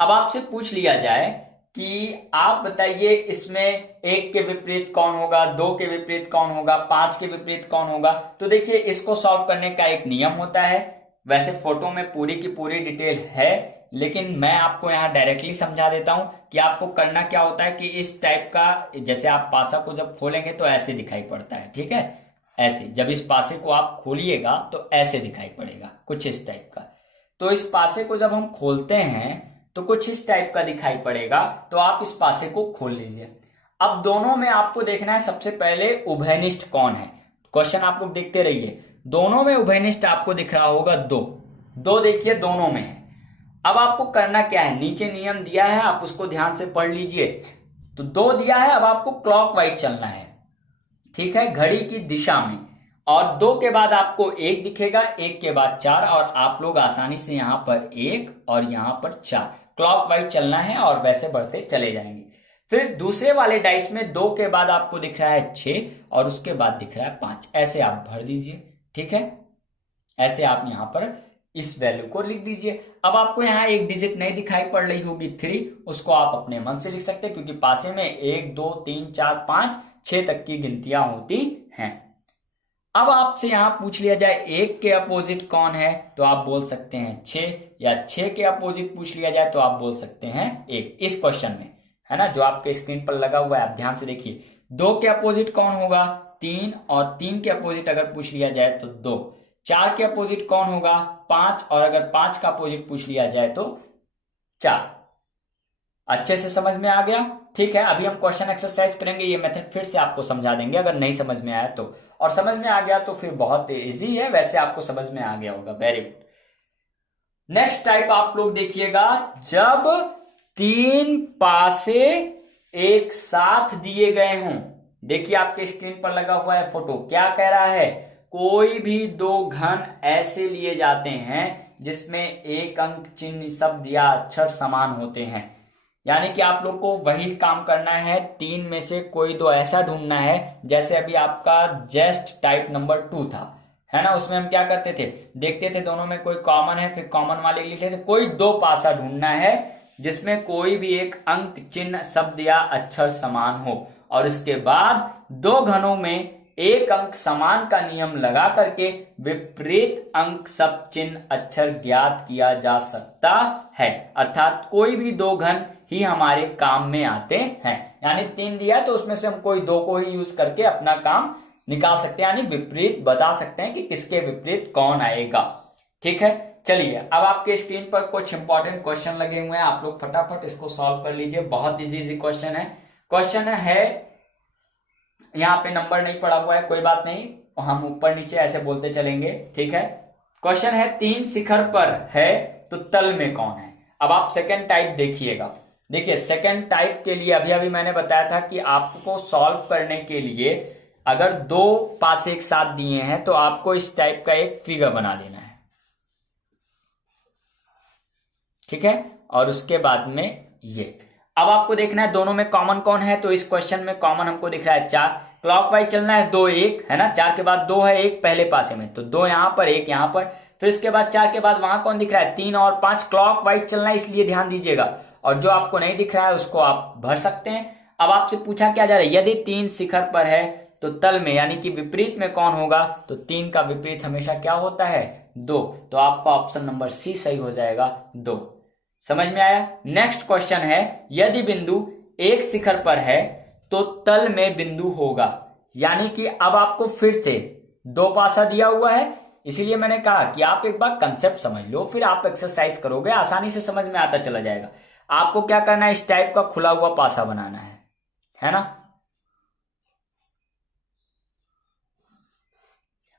अब आपसे पूछ लिया जाए कि आप बताइए इसमें 1 के विपरीत कौन होगा, 2 के विपरीत कौन होगा, 5 के विपरीत कौन होगा। तो देखिए इसको सॉल्व करने का एक नियम होता है। वैसे फोटो में पूरी की पूरी डिटेल है, लेकिन मैं आपको यहां डायरेक्टली समझा देता हूं कि आपको करना क्या होता है कि इस टाइप का, जैसे आप पासा को जब खोलेंगे तो ऐसे दिखाई पड़ता है, ठीक है, ऐसे। जब इस पासे को आप खोलिएगा तो ऐसे दिखाई पड़ेगा, कुछ इस टाइप का। तो इस पासे को जब हम खोलते हैं तो कुछ इस टाइप का दिखाई पड़ेगा, तो आप इस पासे को खोल लीजिए। अब दोनों में आपको देखना है सबसे पहले उभयनिष्ठ कौन है। क्वेश्चन आप लोग देखते रहिए। दोनों में उभयनिष्ठ आपको दिख रहा होगा 2 देखिए दोनों में है। अब आपको करना क्या है, नीचे नियम दिया है, आप उसको ध्यान से पढ़ लीजिए। तो 2 दिया है, अब आपको क्लॉकवाइज चलना है, ठीक है, घड़ी की दिशा में। और 2 के बाद आपको 1 दिखेगा, 1 के बाद 4, और आप लोग आसानी से यहां पर 1 और यहां पर 4 क्लॉकवाइज चलना है और वैसे बढ़ते चले जाएंगे। फिर दूसरे वाले डाइस में 2 के बाद आपको दिख रहा है 6 और उसके बाद दिख रहा है 5, ऐसे आप भर दीजिए, ठीक है। ऐसे आप यहां पर इस वैल्यू को लिख दीजिए। अब आपको यहां एक डिजिट नहीं दिखाई पड़ रही होगी 3, उसको आप अपने मन से लिख सकते हैं, क्योंकि पासे में 1 2 3 4 5 6 तक की गिनतियां होती हैं। अब आपसे यहां पूछ लिया जाए 1 के अपोजिट कौन है, तो आप बोल सकते हैं 6, या 6 के अपोजिट पूछ लिया जाए तो आप बोल सकते हैं 1। इस क्वेश्चन में है ना, जो आपके स्क्रीन पर लगा हुआ है, आप ध्यान से देखिए। 2 के अपोजिट कौन होगा, 3, और 3 के अपोजिट अगर पूछ लिया जाए तो 2। 4 के अपोजिट कौन होगा, 5, और अगर 5 का अपोजिट पूछ लिया जाए तो 4। अच्छे से समझ में आ गया? ठीक है, अभी हम क्वेश्चन एक्सरसाइज करेंगे, ये मेथड फिर से आपको समझा देंगे अगर नहीं समझ में आया तो, और समझ में आ गया तो फिर बहुत इजी है, वैसे आपको समझ में आ गया होगा। Very good. नेक्स्ट टाइप आप लोग देखिएगा, जब 3 पासे एक साथ दिए गए हों। देखिए आपके स्क्रीन पर लगा हुआ है फोटो, क्या कह रहा है, कोई भी 2 घन ऐसे लिए जाते हैं जिसमें एक अंक, चिन्ह, शब्द या अक्षर समान होते हैं। यानी कि आप लोग को वही काम करना है, 3 में से कोई 2 ऐसा ढूंढना है, जैसे अभी आपका जेस्ट टाइप नंबर 2 था, है ना, उसमें हम क्या करते थे, देखते थे दोनों में कोई कॉमन है, फिर कॉमन वाले लिख लेते। कोई 2 पासा ढूंढना है जिसमें कोई भी एक अंक, चिन्ह, शब्द या अक्षर समान हो, और इसके बाद 2 घनों में एक अंक समान का नियम लगा करके विपरीत अंक, शब्द, चिन्ह, अक्षर ज्ञात किया जा सकता है। अर्थात कोई भी 2 घन ही हमारे काम में आते हैं। यानी 3 दिया तो उसमें से हम कोई 2 को ही यूज करके अपना काम निकाल सकते हैं, यानी विपरीत बता सकते हैं कि किसके विपरीत कौन आएगा। ठीक है, चलिए अब आपके स्क्रीन पर कुछ इंपॉर्टेंट क्वेश्चन लगे हुए हैं, आप लोग फटाफट इसको सॉल्व कर लीजिए। बहुत इजी क्वेश्चन है। क्वेश्चन है, यहाँ पे नंबर नहीं पड़ा हुआ है, कोई बात नहीं, हम ऊपर नीचे ऐसे बोलते चलेंगे, ठीक है। क्वेश्चन है, 3 शिखर पर है तो तल में कौन है। अब आप सेकेंड टाइप देखिएगा। देखिए सेकेंड टाइप के लिए अभी अभी मैंने बताया था कि आपको सॉल्व करने के लिए अगर दो पासे एक साथ दिए हैं तो आपको इस टाइप का एक फिगर बना लेना है, ठीक है। और उसके बाद में ये अब आपको देखना है दोनों में कॉमन कौन है। तो इस क्वेश्चन में कॉमन हमको दिख रहा है 4, क्लॉकवाइज चलना है 2 1 है ना, 4 के बाद 2 है, 1 पहले पासे में, तो 2 यहां पर 1 यहां पर, फिर इसके बाद 4 के बाद वहां कौन दिख रहा है 3 और 5, क्लॉकवाइज चलना है इसलिए ध्यान दीजिएगा। और जो आपको नहीं दिख रहा है उसको आप भर सकते हैं। अब आपसे पूछा क्या जा रहा है, यदि 3 शिखर पर है तो तल में यानी कि विपरीत में कौन होगा, तो 3 का विपरीत हमेशा क्या होता है 2, तो आपका ऑप्शन नंबर सी सही हो जाएगा 2। समझ में आया। नेक्स्ट क्वेश्चन है, यदि बिंदु एक शिखर पर है तो तल में बिंदु होगा, यानी कि अब आपको फिर से 2 पासा दिया हुआ है, इसीलिए मैंने कहा कि आप एक बार कंसेप्ट समझ लो, फिर आप एक्सरसाइज करोगे, आसानी से समझ में आता चला जाएगा। आपको क्या करना है, इस टाइप का खुला हुआ पासा बनाना है ना।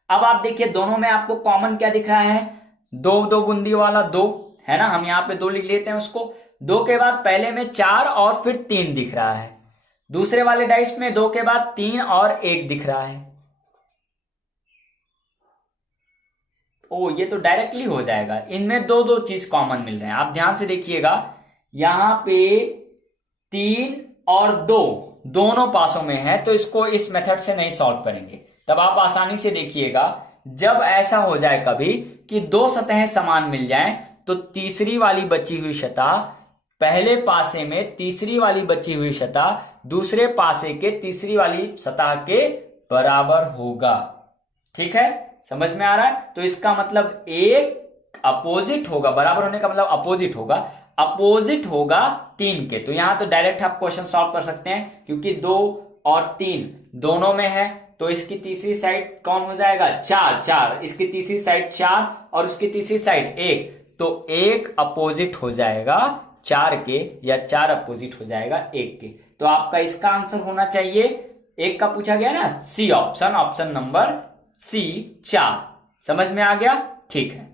अब आप देखिए दोनों में आपको कॉमन क्या दिख रहा है, 2 2 बूंदी वाला 2 है ना, हम यहां पे 2 लिख लेते हैं उसको। 2 के बाद पहले में 4 और फिर 3 दिख रहा है, दूसरे वाले डाइस में 2 के बाद 3 और 1 दिख रहा है। ओ ये तो डायरेक्टली हो जाएगा, इनमें 2 2 चीज कॉमन मिल रहे हैं। आप ध्यान से देखिएगा, यहां पे 3 और 2 दोनों पासों में है, तो इसको इस मेथड से नहीं सॉल्व करेंगे। तब आप आसानी से देखिएगा, जब ऐसा हो जाए कभी कि 2 सतहें समान मिल जाएं, तो तीसरी वाली बची हुई सतह पहले पासे में तीसरी वाली बची हुई सतह दूसरे पासे के तीसरी वाली सतह के बराबर होगा। ठीक है, समझ में आ रहा है। तो इसका मतलब एक अपोजिट होगा, बराबर होने का मतलब अपोजिट होगा, अपोजिट होगा 3 के। तो यहां तो डायरेक्ट आप क्वेश्चन सॉल्व कर सकते हैं, क्योंकि 2 और 3 दोनों में है, तो इसकी तीसरी साइड कौन हो जाएगा 4 4, इसकी तीसरी साइड 4 और उसकी तीसरी साइड 1, तो 1 अपोजिट हो जाएगा 4 के, या 4 अपोजिट हो जाएगा 1 के। तो आपका इसका आंसर होना चाहिए, 1 का पूछा गया ना, C option, option number C 4। समझ में आ गया, ठीक है।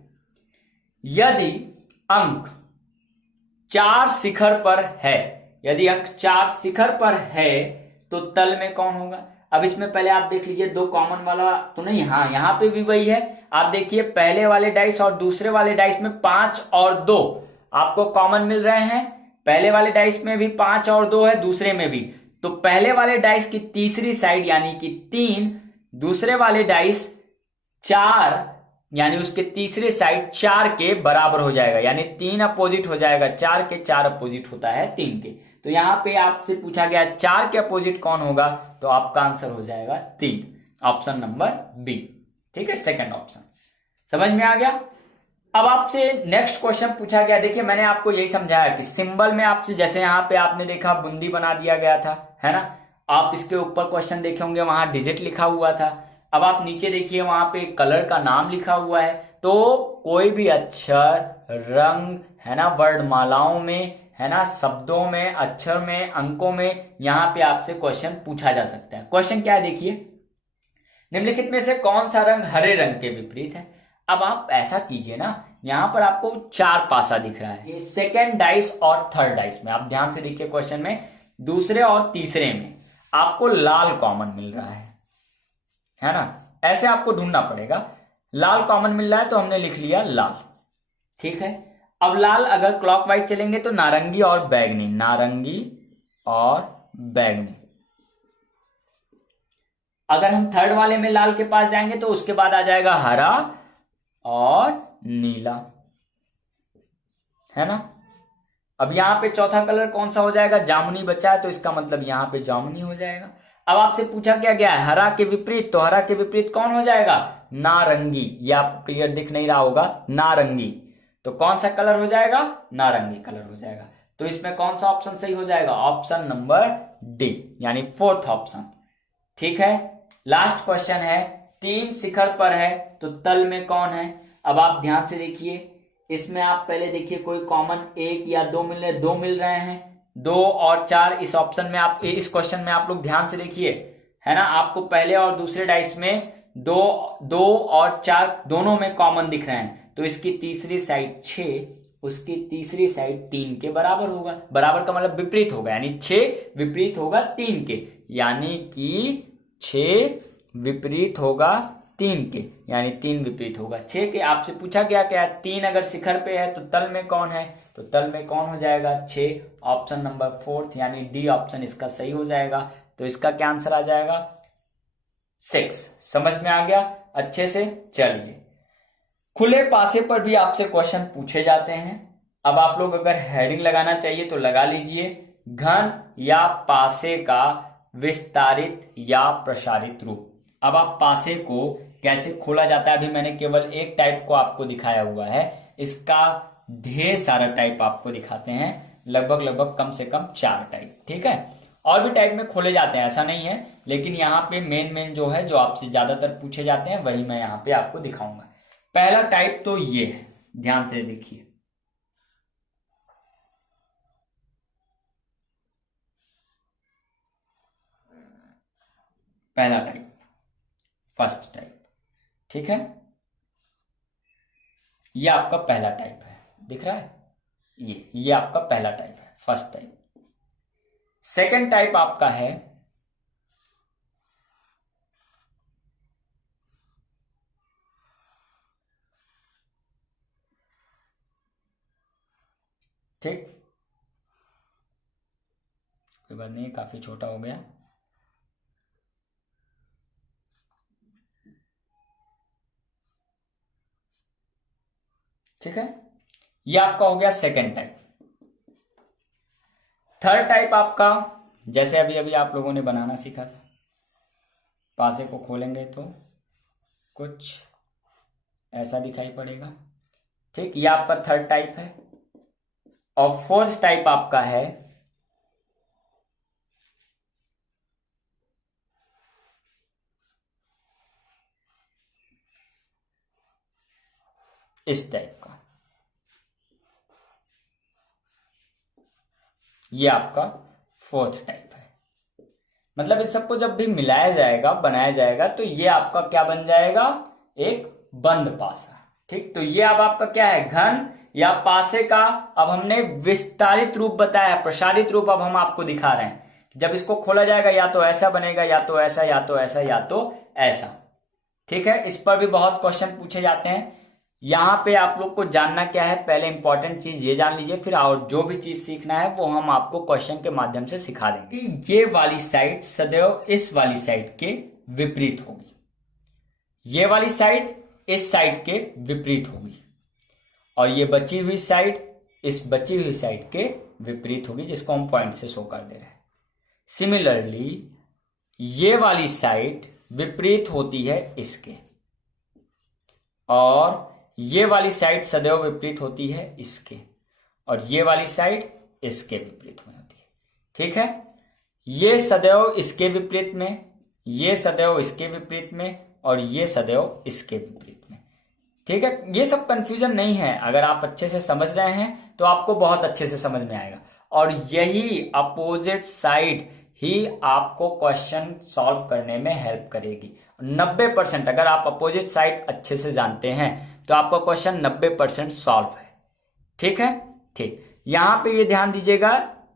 यदि अंक 4 शिखर पर है, यदि अंक 4 शिखर पर है तो तल में कौन होगा। अब इसमें पहले आप देख लीजिए, 2 कॉमन वाला तो नहीं, हाँ यहां पे भी वही है। आप देखिए पहले वाले डाइस और दूसरे वाले डाइस में 5 और 2 आपको कॉमन मिल रहे हैं। पहले वाले डाइस में भी 5 और 2 है, दूसरे में भी। तो पहले वाले डाइस की तीसरी साइड यानी कि 3, दूसरे वाले डाइस 4 यानी उसके तीसरे साइड 4 के बराबर हो जाएगा, यानी 3 अपोजिट हो जाएगा 4 के, 4 अपोजिट होता है 3 के। तो यहां पे आपसे पूछा गया 4 के अपोजिट कौन होगा, तो आपका आंसर हो जाएगा 3, ऑप्शन नंबर बी। ठीक है, सेकंड ऑप्शन। समझ में आ गया। अब आपसे नेक्स्ट क्वेश्चन पूछा गया, देखिए मैंने आपको यही समझाया कि सिंबल में आपसे, जैसे यहां पे आपने देखा बूंदी बना दिया गया था, है ना। आप इसके ऊपर क्वेश्चन देखे होंगे, वहां डिजिट लिखा हुआ था। अब आप नीचे देखिए, वहां पे कलर का नाम लिखा हुआ है। तो कोई भी अक्षर, रंग, है ना, वर्णमालाओं में, है ना, शब्दों में, अक्षर में, अंकों में, यहां पे आपसे क्वेश्चन पूछा जा सकता है। क्वेश्चन क्या है देखिए, निम्नलिखित में से कौन सा रंग हरे रंग के विपरीत है। अब आप ऐसा कीजिए ना, यहां पर आपको 4 पासा दिख रहा है, ये सेकेंड डाइस और थर्ड डाइस में। आप ध्यान से देखिए, क्वेश्चन में दूसरे और तीसरे में आपको लाल कॉमन मिल रहा है ना। ऐसे आपको ढूंढना पड़ेगा, लाल कॉमन मिल रहा है तो हमने लिख लिया लाल। ठीक है, अब लाल अगर क्लॉकवाइज चलेंगे तो नारंगी और बैगनी, नारंगी और बैगनी। अगर हम थर्ड वाले में लाल के पास जाएंगे तो उसके बाद आ जाएगा हरा और नीला, है ना। अब यहां पे चौथा कलर कौन सा हो जाएगा, जामुनी बचा है, तो इसका मतलब यहां पे जामुनी हो जाएगा। अब आपसे पूछा क्या गया है, हरा के विपरीत, तो हरा के विपरीत कौन हो जाएगा, नारंगी। ये आपको क्लियर दिख नहीं रहा होगा, नारंगी। तो कौन सा कलर हो जाएगा, नारंगी कलर हो जाएगा। तो इसमें कौन सा ऑप्शन सही हो जाएगा, ऑप्शन नंबर डी, यानी फोर्थ ऑप्शन। ठीक है, लास्ट क्वेश्चन है, 3 शिखर पर है तो तल में कौन है। अब आप ध्यान से देखिए, इसमें आप पहले देखिए कोई कॉमन 1 या 2 मिल रहे, 2 मिल रहे हैं, 2 और 4 इस ऑप्शन में, आप इस क्वेश्चन में आप लोग ध्यान से देखिए, है ना। आपको पहले और दूसरे डाइस में 2 और 4 दोनों में कॉमन दिख रहे हैं, तो इसकी तीसरी साइड 6, उसकी तीसरी साइड 3 के बराबर होगा। बराबर का मतलब विपरीत होगा, यानी 6 विपरीत होगा 3 के, यानी कि 6 विपरीत होगा 3 के, यानी 3 विपरीत होगा 6 के। आपसे पूछा गया क्या, 3 अगर शिखर पे है तो तल में कौन है, तो तल में कौन हो जाएगा 6। ऑप्शन नंबर 4 यानी डी ऑप्शन इसका सही हो जाएगा। तो इसका क्या आंसर आ जाएगा 6। समझ में आ गया अच्छे से। चलिए, खुले पासे पर भी आपसे क्वेश्चन पूछे जाते हैं। अब आप लोग अगर हेडिंग लगाना चाहिए तो लगा लीजिए, घन या पासे का विस्तारित या प्रसारित रूप। अब आप पासे को कैसे खोला जाता है, अभी मैंने केवल एक टाइप को आपको दिखाया हुआ है, इसका ढेर सारा टाइप आपको दिखाते हैं, लगभग कम से कम 4 टाइप। ठीक है, और भी टाइप में खोले जाते हैं, ऐसा नहीं है, लेकिन यहाँ पे मेन जो है, जो आपसे ज्यादातर पूछे जाते हैं, वही मैं यहाँ पे आपको दिखाऊंगा। पहला टाइप तो ये है, ध्यान से देखिए। पहला टाइप, फर्स्ट टाइप। ठीक है, ये आपका पहला टाइप है, दिख रहा है, ये आपका पहला टाइप है, फर्स्ट टाइप। सेकंड टाइप आपका है ठीक, कोई बात नहीं, काफी छोटा हो गया। ठीक है, ये आपका हो गया सेकंड टाइप। थर्ड टाइप आपका, जैसे अभी अभी आप लोगों ने बनाना सीखा था, पासे को खोलेंगे तो कुछ ऐसा दिखाई पड़ेगा। ठीक, ये आपका थर्ड टाइप है। और फोर्थ टाइप आपका है इस टाइप का, ये आपका फोर्थ टाइप है। मतलब इस सबको जब भी मिलाया जाएगा, बनाया जाएगा, तो ये आपका क्या बन जाएगा, एक बंद पासा। ठीक, तो ये अब आपका क्या है, घन या पासे का, अब हमने विस्तारित रूप बताया, प्रसारित रूप अब हम आपको दिखा रहे हैं। जब इसको खोला जाएगा या तो ऐसा बनेगा, या तो ऐसा, या तो ऐसा, या तो ऐसा। ठीक है, इस पर भी बहुत क्वेश्चन पूछे जाते हैं। यहां पे आप लोग को जानना क्या है, पहले इंपॉर्टेंट चीज ये जान लीजिए, फिर और जो भी चीज सीखना है वो हम आपको क्वेश्चन के माध्यम से सिखा देंगे। ये वाली साइड सदैव इस वाली साइड के विपरीत होगी, ये वाली साइड इस साइड के विपरीत होगी, और ये बची हुई साइड इस बची हुई साइड के विपरीत होगी, जिसको हम पॉइंट से शो कर दे रहे हैं। सिमिलरली ये वाली साइड विपरीत होती है इसके, और ये वाली साइड सदैव विपरीत होती है इसके, और ये वाली साइड इसके विपरीत में होती है। ठीक है, ये सदैव इसके विपरीत में, ये सदैव इसके विपरीत में, और ये सदैव इसके विपरीत में। ठीक है, ये सब कंफ्यूजन नहीं है, अगर आप अच्छे से समझ रहे हैं तो आपको बहुत अच्छे से समझ में आएगा। और यही अपोजिट साइड ही आपको क्वेश्चन सॉल्व करने में हेल्प करेगी। 90% अगर आप अपोजिट साइड अच्छे से जानते हैं तो आपका क्वेश्चन 90% सॉल्व है। ठीक है, ठीक, यहां पे ये ध्यान दीजिएगा,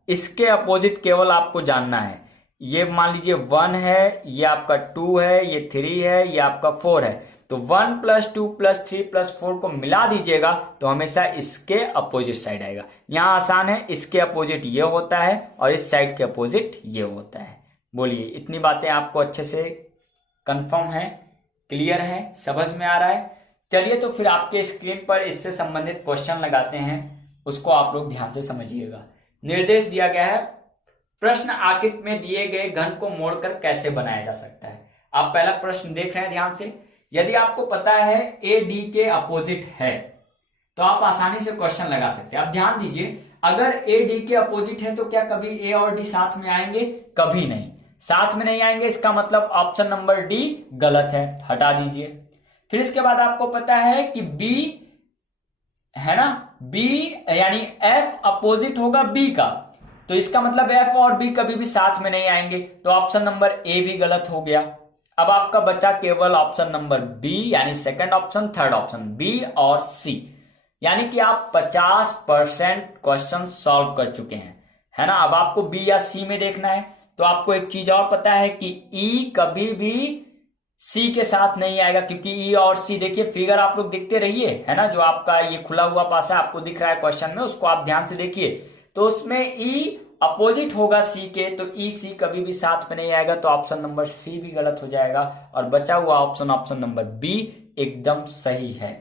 इसके अपोजिट केवल आपको जानना है। ये मान लीजिए 1 है, ये आपका 2 है, ये 3 है, ये आपका 4 है, तो 1 + 2 + 3 + 4 को मिला दीजिएगा तो हमेशा इसके अपोजिट साइड आएगा। यहां आसान है, इसके अपोजिट ये होता है और इस साइड के अपोजिट ये होता है। बोलिए, इतनी बातें आपको अच्छे से कंफर्म है, क्लियर है, समझ में आ रहा है? चलिए, तो फिर आपके स्क्रीन पर इससे संबंधित क्वेश्चन लगाते हैं, उसको आप लोग ध्यान से समझिएगा। निर्देश दिया गया है, प्रश्न आकृति में दिए गए घन को मोड़कर कैसे बनाया जा सकता है। आप पहला प्रश्न देख रहे हैं ध्यान से। यदि आपको पता है ए डी के अपोजिट है तो आप आसानी से क्वेश्चन लगा सकते हैं। आप ध्यान दीजिए, अगर ए डी के अपोजिट है तो क्या कभी ए और डी साथ में आएंगे? कभी नहीं, साथ में नहीं आएंगे। इसका मतलब ऑप्शन नंबर डी गलत है, हटा दीजिए। फिर इसके बाद आपको पता है कि बी है ना, बी यानी एफ अपोजिट होगा बी का, तो इसका मतलब एफ और बी कभी भी साथ में नहीं आएंगे, तो ऑप्शन नंबर ए भी गलत हो गया। अब आपका बचा केवल ऑप्शन नंबर बी, यानी second option, third option, B और सी। यानी कि आप 50% क्वेश्चन सॉल्व कर चुके हैं, है ना। अब आपको बी या सी में देखना है, तो आपको एक चीज और पता है कि ई कभी भी सी के साथ नहीं आएगा, क्योंकि ई और सी, देखिए फिगर आप लोग देखते रहिए, है ना, जो आपका ये खुला हुआ पासा आपको दिख रहा है क्वेश्चन में, उसको आप ध्यान से देखिए, तो उसमें ई अपोजिट होगा सी के, तो ई सी कभी भी साथ में नहीं आएगा, तो ऑप्शन नंबर सी भी गलत हो जाएगा और बचा हुआ ऑप्शन नंबर बी एकदम सही है।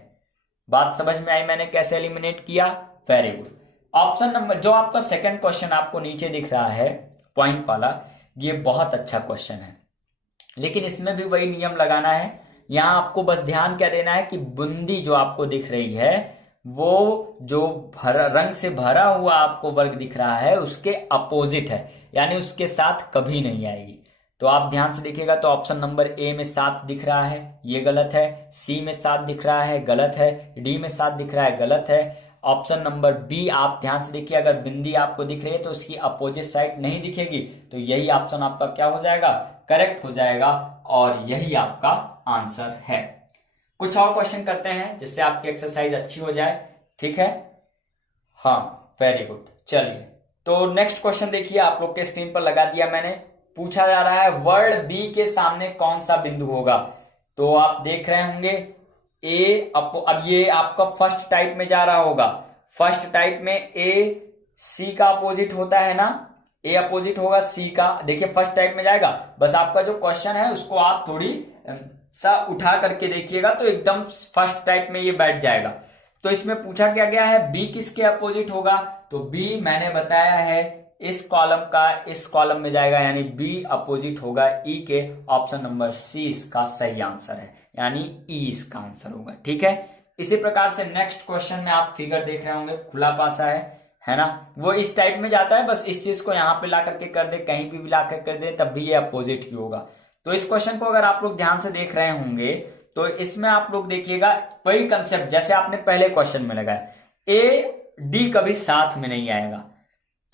बात समझ में आई मैंने कैसे एलिमिनेट किया? Very good. ऑप्शन नंबर जो आपका सेकंड क्वेश्चन आपको नीचे दिख रहा है पॉइंट वाला, ये बहुत अच्छा क्वेश्चन है, लेकिन इसमें भी वही नियम लगाना है। यहां आपको बस ध्यान क्या देना है कि बूंदी जो आपको दिख रही है वो जो रंग से भरा हुआ आपको वर्ग दिख रहा है उसके अपोजिट है, यानी उसके साथ कभी नहीं आएगी। तो आप ध्यान से देखिएगा तो ऑप्शन नंबर ए में 7 दिख रहा है, ये गलत है। सी में 7 दिख रहा है, गलत है। डी में 7 दिख रहा है, गलत है। ऑप्शन नंबर बी आप ध्यान से देखिए, अगर बिंदी आपको दिख रही है तो उसकी अपोजिट साइड नहीं दिखेगी, तो यही ऑप्शन आपका क्या हो जाएगा? करेक्ट हो जाएगा, और यही आपका आंसर है। कुछ और क्वेश्चन करते हैं जिससे आपकी एक्सरसाइज अच्छी हो जाए, ठीक है? हाँ, वेरी गुड। चलिए तो नेक्स्ट क्वेश्चन देखिए, आप लोग के स्क्रीन पर लगा दिया मैंने। पूछा जा रहा है वर्ड बी के सामने कौन सा बिंदु होगा? तो आप देख रहे होंगे ए, अब ये आपका फर्स्ट टाइप में जा रहा होगा। फर्स्ट टाइप में ए सी का अपोजिट होता है ना, ए अपोजिट होगा सी का। देखिए फर्स्ट टाइप में जाएगा, बस आपका जो क्वेश्चन है उसको आप थोड़ी सा उठा करके देखिएगा तो एकदम फर्स्ट टाइप में ये बैठ जाएगा। तो इसमें पूछा क्या गया है बी किसके अपोजिट होगा? तो बी मैंने बताया है इस कॉलम का इस कॉलम में जाएगा, यानी बी अपोजिट होगा ई के। ऑप्शन नंबर सी इसका सही आंसर है, यानी ई इसका आंसर होगा, ठीक है। इसी प्रकार से नेक्स्ट क्वेश्चन में आप फिगर देख रहे होंगे, खुला पासा है ना, वो इस टाइप में जाता है। बस इस चीज को यहाँ पे ला करके कर दे, कहीं भी ला कर दे, तब भी ये अपोजिट ही होगा। तो इस क्वेश्चन को अगर आप लोग ध्यान से देख रहे होंगे तो इसमें आप लोग देखिएगा वही कंसेप्ट जैसे आपने पहले क्वेश्चन में लगाया, ए डी कभी साथ में नहीं आएगा,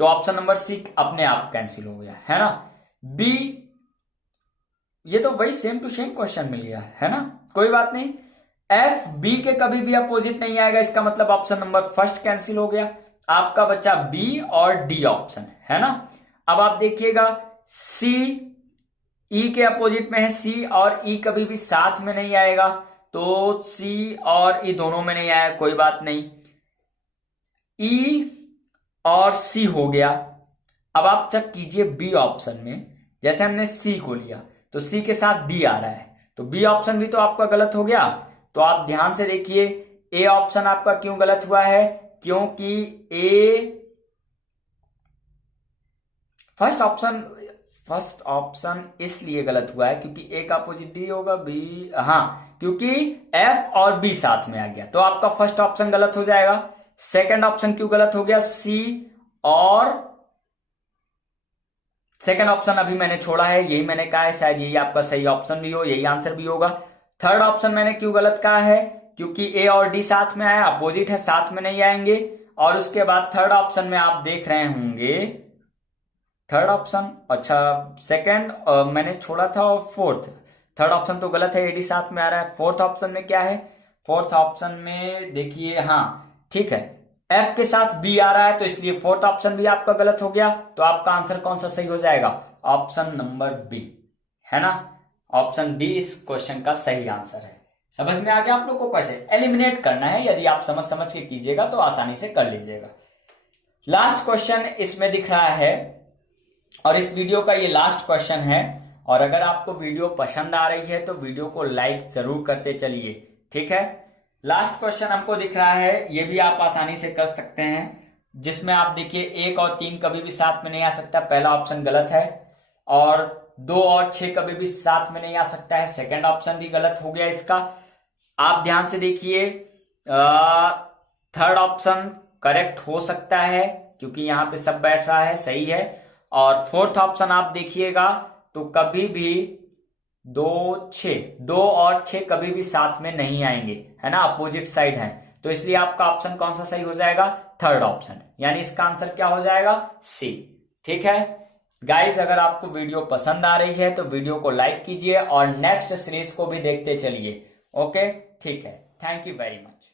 तो ऑप्शन नंबर सी अपने आप कैंसिल हो गया, है ना। बी, ये तो वही सेम टू सेम क्वेश्चन मिल गया, है ना, कोई बात नहीं। एफ बी के कभी भी अपोजिट नहीं आएगा, इसका मतलब ऑप्शन नंबर फर्स्ट कैंसिल हो गया। आपका बच्चा बी और डी ऑप्शन, है ना। अब आप देखिएगा सी ई के अपोजिट में है, सी और ई कभी भी साथ में नहीं आएगा, तो सी और ई दोनों में नहीं आया, कोई बात नहीं। ई और सी हो गया। अब आप चेक कीजिए बी ऑप्शन में, जैसे हमने सी को लिया तो सी के साथ डी आ रहा है, तो बी ऑप्शन भी तो आपका गलत हो गया। तो आप ध्यान से देखिए ए ऑप्शन आपका क्यों गलत हुआ है? क्योंकि ए फर्स्ट ऑप्शन इसलिए गलत हुआ है क्योंकि ए का अपोजिट डी होगा, बी, हाँ, क्योंकि एफ और बी साथ में आ गया, तो आपका फर्स्ट ऑप्शन गलत हो जाएगा। सेकंड ऑप्शन क्यों गलत हो गया? सी और सेकंड ऑप्शन अभी मैंने छोड़ा है, यही मैंने कहा है, शायद यही आपका सही ऑप्शन भी हो, यही आंसर भी होगा। थर्ड ऑप्शन मैंने क्यों गलत कहा है? क्योंकि ए और डी साथ में आया, अपोजिट है, साथ में नहीं आएंगे। और उसके बाद थर्ड ऑप्शन में आप देख रहे होंगे, थर्ड ऑप्शन, अच्छा सेकंड मैंने छोड़ा था, और फोर्थ, थर्ड ऑप्शन तो गलत है, एडी साथ में आ रहा है। फोर्थ ऑप्शन में क्या है? फोर्थ ऑप्शन में देखिए, हाँ ठीक है, एफ के साथ बी आ रहा है, तो इसलिए फोर्थ ऑप्शन भी आपका गलत हो गया। तो आपका आंसर कौन सा सही हो जाएगा? ऑप्शन नंबर बी, है ना। ऑप्शन डी इस क्वेश्चन का सही आंसर है। समझ में आ गया आप लोग को कैसे एलिमिनेट करना है? यदि आप समझ के कीजिएगा तो आसानी से कर लीजिएगा। लास्ट क्वेश्चन इसमें दिख रहा है, और इस वीडियो का ये लास्ट क्वेश्चन है। और अगर आपको वीडियो पसंद आ रही है तो वीडियो को लाइक जरूर करते चलिए, ठीक है। लास्ट क्वेश्चन हमको दिख रहा है, ये भी आप आसानी से कर सकते हैं, जिसमें आप देखिए 1 और 3 कभी भी साथ में नहीं आ सकता, पहला ऑप्शन गलत है। और 2 और 6 कभी भी साथ में नहीं आ सकता है, सेकंड ऑप्शन भी गलत हो गया इसका। आप ध्यान से देखिए, थर्ड ऑप्शन करेक्ट हो सकता है क्योंकि यहाँ पे सब बैठ रहा है, सही है। और फोर्थ ऑप्शन आप देखिएगा तो कभी भी 2 और 6 कभी भी साथ में नहीं आएंगे, है ना, अपोजिट साइड है, तो इसलिए आपका ऑप्शन कौन सा सही हो जाएगा? थर्ड ऑप्शन, यानी इसका आंसर क्या हो जाएगा? सी, ठीक है। गाइस अगर आपको वीडियो पसंद आ रही है तो वीडियो को लाइक कीजिए और नेक्स्ट सीरीज को भी देखते चलिए, ओके, ठीक है। Thank you very much.